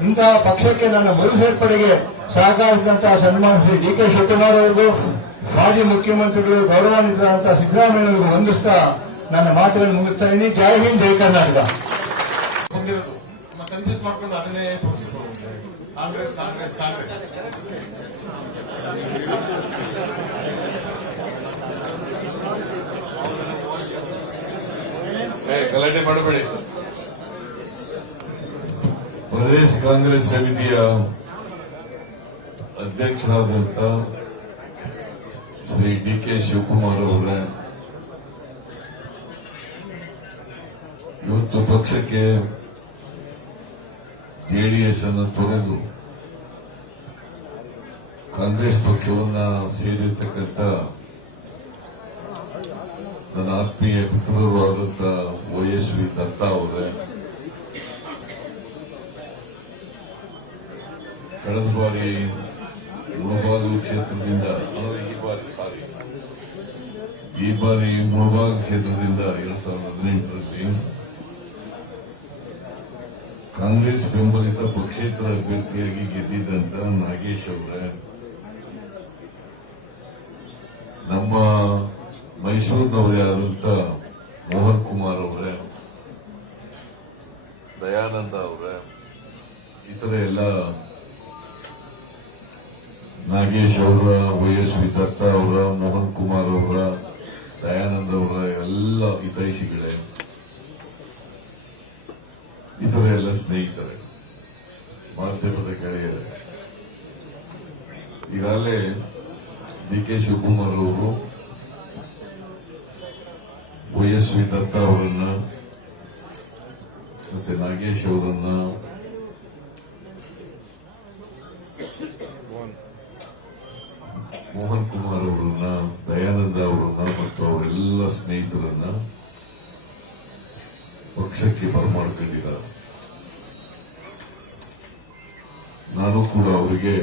ಇಂತಹ ಪಕ್ಷಕ್ಕೆ ನನ್ನ ಮರು ಸೇರ್ಪಡೆಗೆ ಸಹಕರಿಸಿದಂತಹ ಸನ್ಮಾನ ಶ್ರೀ ಡಿ ಕೆ ಶಿವಕುಮಾರ್ ಅವರಿಗೂ, ಮಾಜಿ ಮುಖ್ಯಮಂತ್ರಿಗಳು ಗೌರವಾನ್ವಿತರಾದಂತಹ ಸಿದ್ದರಾಮಯ್ಯವರಿಗೂ ವಂದಿಸ್ತಾ ನನ್ನ ಮಾತುಗಳನ್ನು ಮುಗಿಸ್ತಾ ಇದ್ದೀನಿ. ಜೈ ಹಿಂದ್, ಜೈ ಕರ್ನಾಟಕ. ಬಂದಿರೋದು ಕನ್ಫ್ಯೂಸ್ ಮಾಡ್ಕೊಂಡು ಅದನ್ನೇ ತೋರಿಸ್ಬೋದು. ಕಾಂಗ್ರೆಸ್ ಕಾಂಗ್ರೆಸ್ ಕಾಂಗ್ರೆಸ್ ಗಲಾಟೆ ಮಾಡಬೇಡಿ. ಪ್ರದೇಶ ಕಾಂಗ್ರೆಸ್ ಸಮಿತಿಯ ಅಧ್ಯಕ್ಷರಾದಂತ ಶ್ರೀ ಡಿ ಕೆ ಶಿವಕುಮಾರ್ ಅವರೇ, ಇವತ್ತು ಪಕ್ಷಕ್ಕೆ ಜೆಡಿಎಸ್ ಅನ್ನು ತೊರೆದು ಕಾಂಗ್ರೆಸ್ ಪಕ್ಷವನ್ನ ಸೇರಿರ್ತಕ್ಕಂಥ ನನ್ನ ಆತ್ಮೀಯ ಮಿತ್ರರಾದಂಥ ವೈಎಸ್ವಿ ದತ್ತ ಅವರೇ, ಕಳೆದ ಬಾರಿ ಮುಳಬಾಗಿಲು ಕ್ಷೇತ್ರದಿಂದ ಈ ಬಾರಿ ಮುಳಬಾಗಿಲು ಕ್ಷೇತ್ರದಿಂದ 2018ರಲ್ಲಿ ಕಾಂಗ್ರೆಸ್ ಬೆಂಬಲಿತ ಪಕ್ಷೇತರ ಅಭ್ಯರ್ಥಿಯಾಗಿ ಗೆದ್ದಿದ್ದಂತ ನಾಗೇಶ್ ಅವರೇ, ನಮ್ಮ ಮೈಸೂರಿನವರೇ ಆದಂತ ಮೋಹನ್ ಕುಮಾರ್ ಅವರೇ, ದಯಾನಂದ ಅವರೇ, ಇತರ ಎಲ್ಲ ನಾಗೇಶ್ ಅವರ, ವೈಎಸ್ವಿ ದತ್ತ ಅವರ, ಮೋಹನ್ ಕುಮಾರ್ ಅವರ, ದಯಾನಂದ ಅವರ ಎಲ್ಲ ಹಿತೈಷಿಗಳೇ, ಇತರ ಎಲ್ಲ ಸ್ನೇಹಿತರೆ, ಮಾಧ್ಯಮದ ಗೆಳೆಯರೇ, ಈಗಾಗಲೇ ಡಿ ಕೆ ಶಿವಕುಮಾರ್ ಅವರು ವೈಎಸ್ವಿ ದತ್ತ ಅವರನ್ನ ಮತ್ತೆ ನಾಗೇಶ್ ಅವರನ್ನ ಮೋಹನ್ ಕುಮಾರ್ ಅವರನ್ನ, ದಯಾನಂದ ಅವರನ್ನ ಮತ್ತು ಅವರೆಲ್ಲ ಸ್ನೇಹಿತರನ್ನ ಪಕ್ಷಕ್ಕೆ ಬರಮಾಡ್ಕೊಂಡಿದ್ದಾರೆ. ನಾನು ಕೂಡ ಅವರಿಗೆ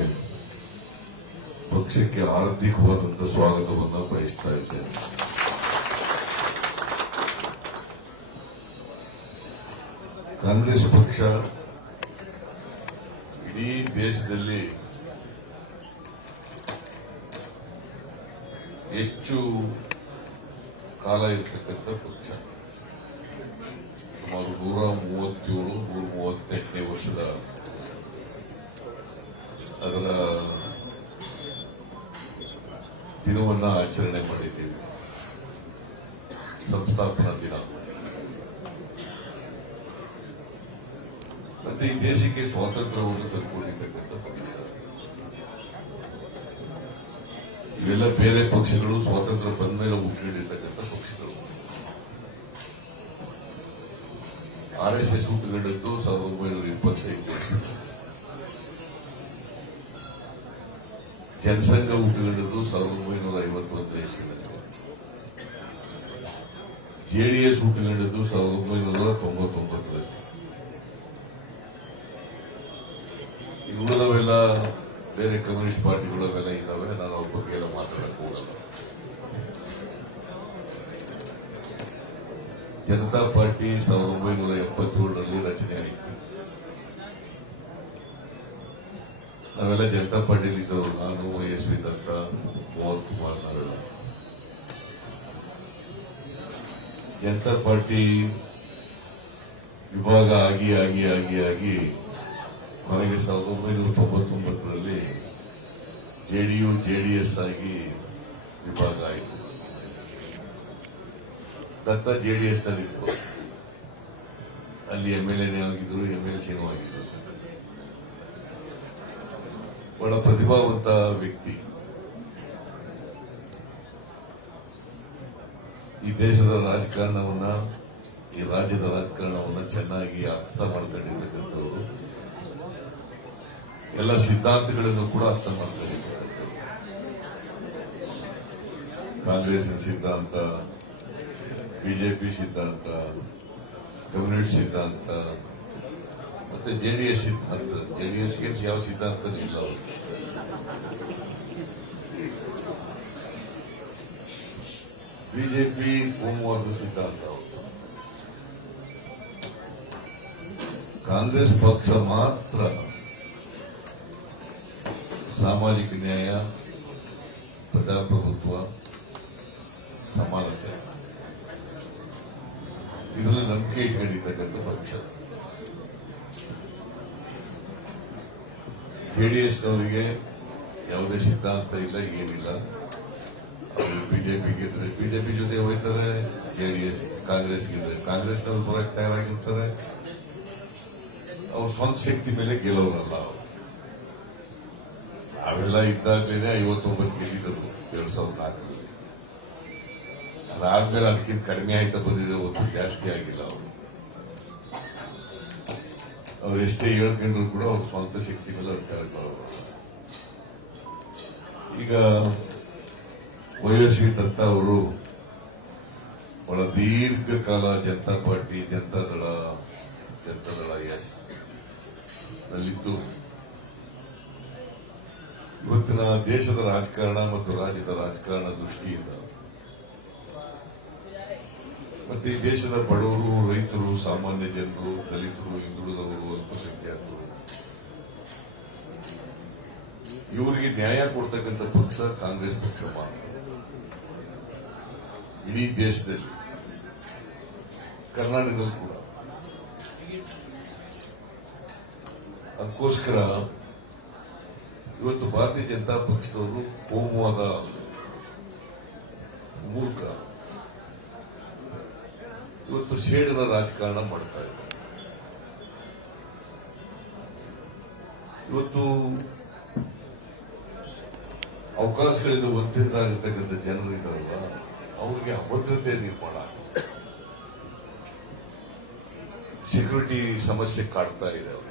ಪಕ್ಷಕ್ಕೆ ಆರ್ಥಿಕವಾದಂತಹ ಸ್ವಾಗತವನ್ನು ಬಯಸ್ತಾ ಇದ್ದೇನೆ. ಕಾಂಗ್ರೆಸ್ ಪಕ್ಷ ಇಡೀ ದೇಶದಲ್ಲಿ ಹೆಚ್ಚು ಕಾಲ ಇರತಕ್ಕಂಥ ಪಕ್ಷ. ಸುಮಾರು 137-138ನೇ ವರ್ಷದ ಅದರ ದಿನವನ್ನ ಆಚರಣೆ ಮಾಡಿದ್ದೇವೆ, ಸಂಸ್ಥಾಪನಾ ದಿನ. ಮತ್ತೆ ಈ ದೇಶಕ್ಕೆ ಸ್ವಾತಂತ್ರ್ಯವನ್ನು ತಂದುಕೊಂಡಿರ್ತಕ್ಕಂಥ ಪಕ್ಷ. ಇವೆಲ್ಲ ಬೇರೆ ಪಕ್ಷಗಳು ಸ್ವಾತಂತ್ರ್ಯ ಬಂದ ಮೇಲೆ ಹುಟ್ಟಿಕೊಂಡಿರ್ತಕ್ಕಂಥ ಪಕ್ಷಗಳು. RSS ಹುಟ್ಟುಗೊಂಡದ್ದು 1925, Jana Sangh ಹುಟ್ಟುಗೊಂಡದ್ದು 1951 ಇಸ್ವಿನಲ್ಲಿ, JDS ಹುಟ್ಟುಗೊಂಡದ್ದು 1999ರಲ್ಲಿ. ಉಳಿದವೆಲ್ಲ ಬೇರೆ ಕಮ್ಯುನಿಸ್ಟ್ ಪಾರ್ಟಿಗಳವೆಲ್ಲ ಇದ್ದಾವೆ, ನಾನು ಅವ್ರ ಬಗ್ಗೆ ಎಲ್ಲ ಮಾತಾಡಕ್ಕೆ ಹೋಗಲ್ಲ. ಜನತಾ ಪಾರ್ಟಿ 1977ರಲ್ಲಿ ರಚನೆ ಆಯಿತು. ನಾವೆಲ್ಲ ಜನತಾ ಪಾರ್ಟಿಯಲ್ಲಿ ಇದ್ದವರು, ನಾನು, ವೈಎಸ್ವಿ ದತ್ತ, ಮೋಹನ್ ಕುಮಾರ್, ನಾವೆಲ್ಲ. ಜನತಾ ಪಾರ್ಟಿ ವಿಭಾಗ ಆಗಿ ಕೊನೆಗೆ 1999ರಲ್ಲಿ ಜೆಡಿಯು ಜೆಡಿಎಸ್ ಆಗಿ ವಿಭಾಗ ಆಯಿತು. ದತ್ತ ಜೆಡಿಎಸ್ ನಲ್ಲಿದ್ರು, ಅಲ್ಲಿ MLA ಆಗಿದ್ರು, MLC ಆಗಿದ್ರು. ಬಹಳ ಪ್ರತಿಭಾವಂತ ವ್ಯಕ್ತಿ. ಈ ದೇಶದ ರಾಜಕಾರಣವನ್ನ, ಈ ರಾಜ್ಯದ ರಾಜಕಾರಣವನ್ನ ಚೆನ್ನಾಗಿ ಅರ್ಥ ಮಾಡ್ಕೊಂಡಿರ್ತಕ್ಕಂಥವ್ರು, ಎಲ್ಲ ಸಿದ್ಧಾಂತಗಳನ್ನು ಕೂಡ ಅರ್ಥ ಮಾಡ್ಕೊಂಡಿರ್ತಕ್ಕಂಥವ್ರು. ಕಾಂಗ್ರೆಸ್ನ ಸಿದ್ಧಾಂತ, ಬಿಜೆಪಿ ಸಿದ್ಧಾಂತ, ಕಮ್ಯುನಿಸ್ಟ್ ಸಿದ್ಧಾಂತ, ಮತ್ತೆ ಜೆಡಿಎಸ್ ಸಿದ್ಧಾಂತ. ಜೆಡಿಎಸ್ಗೆ ಯಾವ ಸಿದ್ಧಾಂತನೂ ಇಲ್ಲ ಅವರು. ಬಿಜೆಪಿ ಕೋಮುವಾದ ಸಿದ್ಧಾಂತ ಅವರು. ಕಾಂಗ್ರೆಸ್ ಪಕ್ಷ ಮಾತ್ರ ಸಾಮಾಜಿಕ ನ್ಯಾಯ, ಪ್ರಜಾಪ್ರಭುತ್ವ, ಸಮಾನತೆ ಇದರಲ್ಲಿ ನಂಬಿಕೆ ಇಟ್ಕೊಂಡಿರ್ತಕ್ಕಂಥ ಪಕ್ಷ. ಜೆಡಿಎಸ್ನವರಿಗೆ ಯಾವುದೇ ಸಿದ್ಧಾಂತ ಇಲ್ಲ, ಏನಿಲ್ಲ. ಅವರು ಬಿಜೆಪಿ ಗೆದ್ರೆ ಬಿಜೆಪಿ ಜೊತೆ ಹೋಗ್ತಾರೆ, ಜೆಡಿಎಸ್ ಕಾಂಗ್ರೆಸ್ ಗೆದ್ರೆ ಕಾಂಗ್ರೆಸ್ನವರು ಬರಕ್ಕೆ ತಯಾರಾಗಿರ್ತಾರೆ. ಅವ್ರ ಸ್ವಂತ ಶಕ್ತಿ ಮೇಲೆ ಗೆಲ್ಲೋರಲ್ಲ ಅವರು. ಅವೆಲ್ಲ ಇದ್ದಾಗಲೇ 59 ಗೆದ್ದಿದ್ದರು 2004ರಲ್ಲಿ. ಅದಾದ್ಮೇಲೆ ಅದಕ್ಕಿಂತ ಕಡಿಮೆ ಆಯ್ತಾ ಬಂದಿದೆ, ಒಂದು ಜಾಸ್ತಿ ಆಗಿಲ್ಲ. ಅವ್ರು ಎಷ್ಟೇ ಹೇಳ್ಕೊಂಡ್ರು ಕೂಡ ಅವ್ರ ಸ್ವಂತ ಶಕ್ತಿ ಮೇಲೆ ಅಧಿಕಾರಕ್ಕೆ ಬರೋರು. ಈಗ ವೈಎಸ್ವಿ ದತ್ತ ಅವರು ಬಹಳ ದೀರ್ಘಕಾಲ ಜನತಾ ಪಾರ್ಟಿ, ಜನತಾದಳ ಎಸ್ ನಲ್ಲಿದ್ದು ಇವತ್ತಿನ ದೇಶದ ರಾಜಕಾರಣ ಮತ್ತು ರಾಜ್ಯದ ರಾಜಕಾರಣ ದೃಷ್ಟಿಯಿಂದ ಮತ್ತೆ ಈ ದೇಶದ ಬಡವರು, ರೈತರು, ಸಾಮಾನ್ಯ ಜನರು, ದಲಿತರು, ಹಿಂದುಳಿದವರು, ಅಲ್ಪಸಂಖ್ಯಾತರು ಇವರಿಗೆ ನ್ಯಾಯ ಕೊಡ್ತಕ್ಕಂಥ ಪಕ್ಷ ಕಾಂಗ್ರೆಸ್ ಪಕ್ಷ ಮಾತ್ರ ಇಡೀ ದೇಶದಲ್ಲಿ, ಕರ್ನಾಟಕದಲ್ಲಿ ಕೂಡ. ಅದಕ್ಕೋಸ್ಕರ ಇವತ್ತು ಭಾರತೀಯ ಜನತಾ ಪಕ್ಷದವರು ಕೋಮುವಾದ ಮೂಲಕ ಇವತ್ತು ಶೇಡಿನ ರಾಜಕಾರಣ ಮಾಡ್ತಾ ಇದ್ದಾರೆ. ಇವತ್ತು ಅವಕಾಶಗಳಿಂದ ವಂಚಿತರಾಗಿರ್ತಕ್ಕಂಥ ಜನರು ಇದ್ದಾರಲ್ಲ, ಅವರಿಗೆ ಅಭದ್ರತೆ ನಿರ್ಮಾಣ ಆಗಿದೆ. ಸೆಕ್ಯೂರಿಟಿ ಸಮಸ್ಯೆ ಕಾಡ್ತಾ ಇದೆ. ಅವರು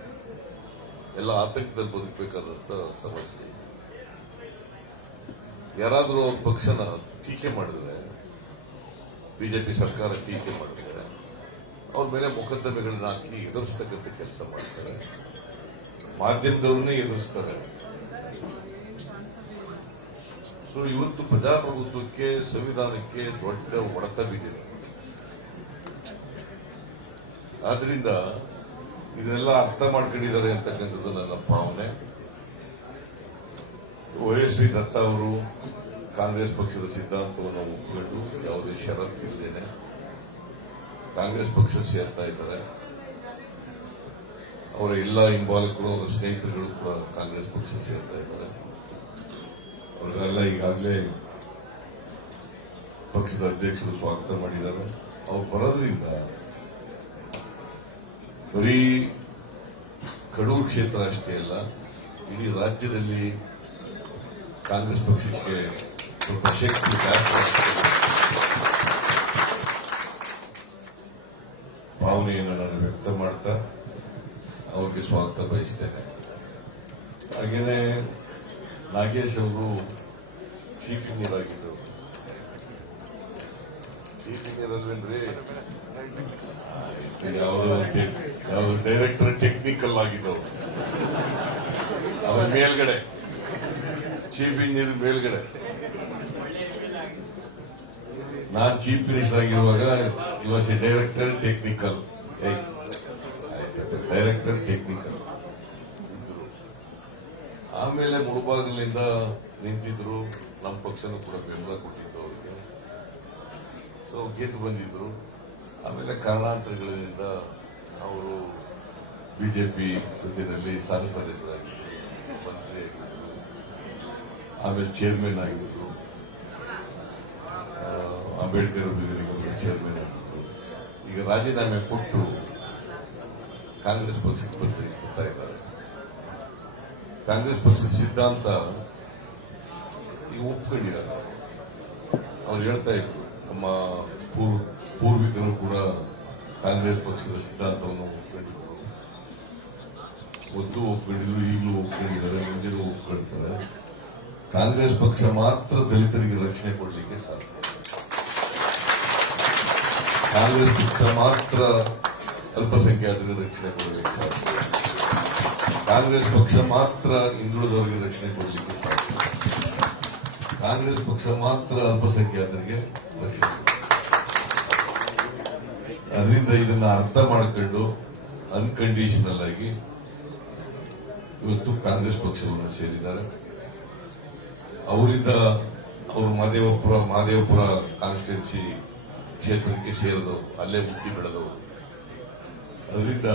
ಎಲ್ಲ ಆತಂಕದಲ್ಲಿ ಬದುಕಬೇಕಾದಂತ ಸಮಸ್ಯೆ. ಯಾರಾದರೂ ಅವ್ರ ಪಕ್ಷನ ಟೀಕೆ ಮಾಡಿದ್ರೆ, ಬಿಜೆಪಿ ಸರ್ಕಾರ ಟೀಕೆ ಮಾಡಿದ್ರೆ ಅವ್ರ ಮೇಲೆ ಮೊಕದ್ದಮೆಗಳನ್ನ ಹಾಕಿ ಎದುರಿಸ್ತಕ್ಕಂಥ ಕೆಲಸ ಮಾಡ್ತಾರೆ. ಮಾಧ್ಯಮದವ್ರನ್ನೇ ಎದುರಿಸ್ತಾರೆ. ಸೊ ಇವತ್ತು ಪ್ರಜಾಪ್ರಭುತ್ವಕ್ಕೆ, ಸಂವಿಧಾನಕ್ಕೆ ದೊಡ್ಡ ಹೊಡೆತ ಬಿದ್ದಿದೆ. ಆದ್ರಿಂದ ಇದನ್ನೆಲ್ಲ ಅರ್ಥ ಮಾಡ್ಕೊಂಡಿದ್ದಾರೆ ಅಂತಕ್ಕಂಥದ್ದು ನನ್ನ ಭಾವನೆ. ವೈಎಸ್ವಿ ದತ್ತ ಅವರು ಕಾಂಗ್ರೆಸ್ ಪಕ್ಷದ ಸಿದ್ಧಾಂತವನ್ನು ಒಪ್ಪಿಕೊಂಡು ಯಾವುದೇ ಷರತ್ತಿಲ್ಲದೇನೆ ಕಾಂಗ್ರೆಸ್ ಪಕ್ಷ ಸೇರ್ತಾ ಇದ್ದಾರೆ. ಅವರ ಎಲ್ಲ ಹಿಂಬಾಲಕರು, ಅವರ ಸ್ನೇಹಿತರುಗಳು ಕೂಡ ಕಾಂಗ್ರೆಸ್ ಪಕ್ಷ ಸೇರ್ತಾ ಇದ್ದಾರೆ. ಅವ್ರಿಗೆಲ್ಲ ಈಗಾಗಲೇ ಪಕ್ಷದ ಅಧ್ಯಕ್ಷರು ಸ್ವಾಗತ ಮಾಡಿದ್ದಾರೆ. ಅವ್ರು ಬರೋದ್ರಿಂದ ಬರೀ ಕಡೂರು ಕ್ಷೇತ್ರ ಅಷ್ಟೇ ಅಲ್ಲ, ಇಡೀ ರಾಜ್ಯದಲ್ಲಿ ಕಾಂಗ್ರೆಸ್ ಪಕ್ಷಕ್ಕೆ ಸ್ವಲ್ಪ ಶಕ್ತಿ ಜಾಸ್ತಿ ಭಾವನೆಯನ್ನು ನಾನು ವ್ಯಕ್ತ ಮಾಡ್ತಾ ಅವ್ರಿಗೆ ಸ್ವಾಗತ ಬಯಸ್ತೇನೆ. ಹಾಗೇನೆ ನಾಗೇಶ್ ಅವರು ಚೀಫ್ ಇಂಜಿನಿಯರ್ ಆಗಿದ್ದರು. ಚೀಫ್ ಇಂಜಿನಿಯರ್ ಅಲ್ವೇನ್ರಿ? ಯಾವ್ದು ಡೈರೆಕ್ಟರ್ ಟೆಕ್ನಿಕಲ್ ಆಗಿದ್ದವು. ಅವರ ಮೇಲ್ಗಡೆ ಚೀಫ್ ಇಂಜಿನಿಯರ್ ಮೇಲ್ಗಡೆ ನಾನ್ ಚೀಫ್ ಮಿನಿಸ್ಟರ್ ಆಗಿರುವಾಗ ಇವಾಸ್ ಡೈರೆಕ್ಟರ್ ಟೆಕ್ನಿಕಲ್. ಡೈರೆಕ್ಟರ್ ಟೆಕ್ನಿಕಲ್ ಆಮೇಲೆ ಮುಳುಬಾಗಿಲಿಂದ ನಿಂತಿದ್ರು. ನಮ್ಮ ಪಕ್ಷನೂ ಕೂಡ ಬೆಂಬಲ ಕೊಟ್ಟಿದ್ದು ಅವರಿಗೆ. ಸೊ ಗೆದ್ದು ಬಂದಿದ್ರು. ಆಮೇಲೆ ಕಾರಣಾಂತರಗಳಿಂದ ಅವರು ಬಿಜೆಪಿ ಜೊತೆಯಲ್ಲಿ ಸದಸ್ಯರಾಗಿದ್ದರು, ಮಂತ್ರಿ ಆಗಿದ್ದರು, ಆಮೇಲೆ ಚೇರ್ಮನ್ ಆಗಿದ್ದರು, ಅಂಬೇಡ್ಕರ್ ನಿಗಮದ ಚೇರ್ಮನ್ ಆಗಿದ್ದರು. ಈಗ ರಾಜೀನಾಮೆ ಕೊಟ್ಟು ಕಾಂಗ್ರೆಸ್ ಪಕ್ಷಕ್ಕೆ ಬರ್ತಾ ಇದ್ದಾರೆ. ಕಾಂಗ್ರೆಸ್ ಪಕ್ಷದ ಸಿದ್ಧಾಂತ ಈಗ ಒಪ್ಕೊಂಡಿದ್ದಾರೆ. ಅವ್ರು ಹೇಳ್ತಾ ಇದ್ರು, ನಮ್ಮ ಪೂರ್ವಿಕರು ಕೂಡ ಕಾಂಗ್ರೆಸ್ ಪಕ್ಷದ ಸಿದ್ಧಾಂತವನ್ನು ಒಪ್ಕೊಂಡಿದ್ರು, ಮೊದಲು ಒಪ್ಕೊಂಡಿದ್ರು, ಈಗಲೂ ಒಪ್ಕೊಂಡಿದ್ದಾರೆ, ಮುಂದಿನೂ ಒಪ್ಕೊಳ್ತಾರೆ. ಕಾಂಗ್ರೆಸ್ ಪಕ್ಷ ಮಾತ್ರ ದಲಿತರಿಗೆ ರಕ್ಷಣೆ ಕೊಡಲಿಕ್ಕೆ ಸಾಧ್ಯ. ಕಾಂಗ್ರೆಸ್ ಪಕ್ಷ ಮಾತ್ರ ಅಲ್ಪಸಂಖ್ಯಾತರಿಗೆ ರಕ್ಷಣೆ ಕೊಡಲಿಕ್ಕೆ ಸಾಧ್ಯ. ಕಾಂಗ್ರೆಸ್ ಪಕ್ಷ ಮಾತ್ರ ಹಿಂದುಳಿದವರಿಗೆ ರಕ್ಷಣೆ ಕೊಡಲಿಕ್ಕೆ ಸಾಧ್ಯ. ಕಾಂಗ್ರೆಸ್ ಪಕ್ಷ ಮಾತ್ರ ಅಲ್ಪಸಂಖ್ಯಾತರಿಗೆ ರಕ್ಷಣೆ. ಅದರಿಂದ ಇದನ್ನ ಅರ್ಥ ಮಾಡಿಕೊಂಡು ಅನ್ಕಂಡೀಷನಲ್ ಆಗಿ ಇವತ್ತು ಕಾಂಗ್ರೆಸ್ ಪಕ್ಷವನ್ನು ಸೇರಿದ್ದಾರೆ. ಅವರಿಂದ ಅವರು ಮಹದೇವಪುರ ಕಾನ್ಸ್ಟಿಟ್ಯೂನ್ಸಿ ಕ್ಷೇತ್ರಕ್ಕೆ ಸೇರಿದವರು, ಅಲ್ಲೇ ಹುಟ್ಟಿ ಬೆಳೆದವರು. ಅದರಿಂದ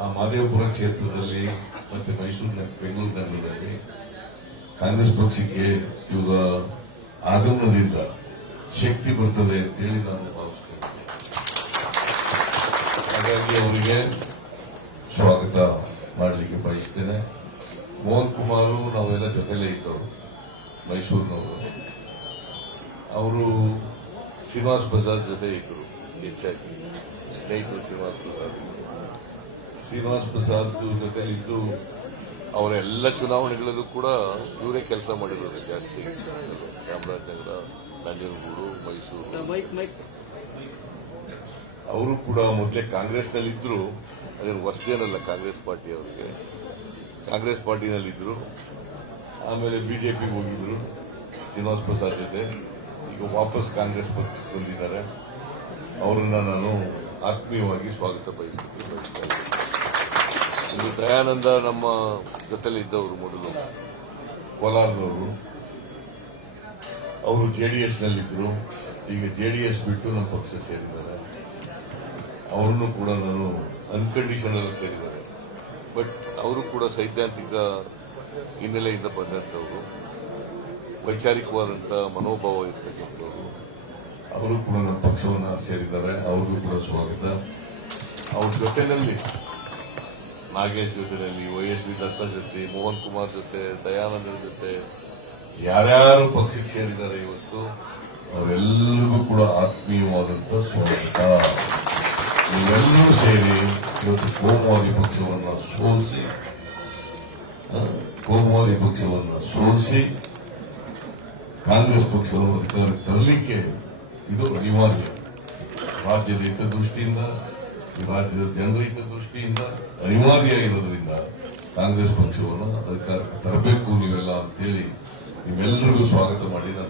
ಆ ಮಹದೇವಪುರ ಕ್ಷೇತ್ರದಲ್ಲಿ ಮತ್ತೆ ಬೆಂಗಳೂರು ನಗರದಲ್ಲಿ ಕಾಂಗ್ರೆಸ್ ಪಕ್ಷಕ್ಕೆ ಇವರ ಆಗಮನದಿಂದ ಶಕ್ತಿ ಬರ್ತದೆ ಅಂತೇಳಿ ನಾನು ಭಾವಿಸ್ತೇನೆ. ಹಾಗಾಗಿ ಅವರಿಗೆ ಸ್ವಾಗತ ಮಾಡಲಿಕ್ಕೆ ಬಯಸ್ತೇನೆ. ಮೋಹನ್ ಕುಮಾರ್ ನಾವೆಲ್ಲ ಜೊತೆಲೇ ಇದ್ದವರು, ಮೈಸೂರಿನವರು. ಅವರು ಶ್ರೀನಿವಾಸ್ ಪ್ರಸಾದ್ ಜೊತೆ ಇದ್ದರು, ಹೆಚ್ಚಾಗಿ ಸ್ನೇಹಿತರು. ಶ್ರೀನಿವಾಸ್ ಪ್ರಸಾದ್ ಜೊತೆಲಿದ್ದು ಅವರೆಲ್ಲ ಚುನಾವಣೆಗಳಲ್ಲೂ ಕೂಡ ಇವರೇ ಕೆಲಸ ಮಾಡಿರೋದು ಜಾಸ್ತಿ. ಚಾಮರಾಜನಗರ, ನಂಜನಗೂಡು, ಮೈಸೂರು. ಅವರು ಕೂಡ ಮೊದಲೇ ಕಾಂಗ್ರೆಸ್ನಲ್ಲಿದ್ದರು. ಅದೇನು ಹೊಸದೇನಲ್ಲ ಕಾಂಗ್ರೆಸ್ ಪಾರ್ಟಿ ಅವರಿಗೆ. ಕಾಂಗ್ರೆಸ್ ಪಾರ್ಟಿನಲ್ಲಿದ್ದರು, ಆಮೇಲೆ ಬಿಜೆಪಿಗೆ ಹೋಗಿದ್ರು ಶ್ರೀನಿವಾಸ್ ಪ್ರಸಾದ್ ಜೊತೆ. ಈಗ ವಾಪಸ್ ಕಾಂಗ್ರೆಸ್ ಪಕ್ಷಕ್ಕೆ ಬಂದಿದ್ದಾರೆ. ಅವರನ್ನ ನಾನು ಆತ್ಮೀಯವಾಗಿ ಸ್ವಾಗತ ಬಯಸ್ತಾ ಇದ್ದೇನೆ. ಇದು ದಯಾನಂದ ನಮ್ಮ ಜೊತೆಲಿ ಇದ್ದವರು, ಮೊದಲು ಕೋಲಾರದವರು. ಅವರು ಜೆಡಿಎಸ್ನಲ್ಲಿದ್ದರು, ಈಗ ಜೆಡಿಎಸ್ ಬಿಟ್ಟು ನಮ್ಮ ಪಕ್ಷ ಸೇರಿದ್ದಾರೆ. ಅವರನ್ನು ಕೂಡ ನಾನು ಅನ್ಕಂಡೀಷನಲ್ ಸೇರಿದ್ದಾರೆ. ಬಟ್ ಅವರು ಕೂಡ ಸೈದ್ಧಾಂತಿಕ ಹಿನ್ನೆಲೆಯಿಂದ ಬಂದಂಥವರು, ವೈಚಾರಿಕವಾದಂಥ ಮನೋಭಾವ ಇರ್ತಕ್ಕಂಥವ್ರು. ಅವರು ಕೂಡ ನಮ್ಮ ಪಕ್ಷವನ್ನು ಸೇರಿದ್ದಾರೆ. ಅವ್ರಿಗೂ ಕೂಡ ಸ್ವಾಗತ. ಅವ್ರ ಜೊತೆಯಲ್ಲಿ ನಾಗೇಶ್ ಜೊತೆಯಲ್ಲಿ, YSV ದತ್ತ ಜೊತೆ, ಮೋಹನ್ ಕುಮಾರ್ ಜೊತೆ, ದಯಾನಂದರ ಜೊತೆ ಯಾರ್ಯಾರು ಪಕ್ಷಕ್ಕೆ ಸೇರಿದ್ದಾರೆ ಇವತ್ತು ಅವರೆಲ್ಲರಿಗೂ ಕೂಡ ಆತ್ಮೀಯವಾದಂಥ ಸ್ವಾಗತ. ನೀವೆಲ್ಲರೂ ಸೇರಿ ಇವತ್ತು ಕೋಮುವಾದಿ ಪಕ್ಷವನ್ನು ಸೋಲಿಸಿ ಕಾಂಗ್ರೆಸ್ ಪಕ್ಷವನ್ನು ಅಧಿಕಾರಕ್ಕೆ ತರಲಿಕ್ಕೆ ಇದು ಅನಿವಾರ್ಯ. ರಾಜ್ಯದ ಹಿತದೃಷ್ಟಿಯಿಂದ, ಈ ರಾಜ್ಯದ ಜನರ ಹಿತದೃಷ್ಟಿಯಿಂದ ಅನಿವಾರ್ಯ ಇರೋದ್ರಿಂದ ಕಾಂಗ್ರೆಸ್ ಪಕ್ಷವನ್ನು ಅಧಿಕಾರಕ್ಕೆ ತರಬೇಕು ನೀವೆಲ್ಲ ಅಂತೇಳಿ ನಿಮ್ಮೆಲ್ಲರಿಗೂ ಸ್ವಾಗತ ಮಾಡಿ ನಾನು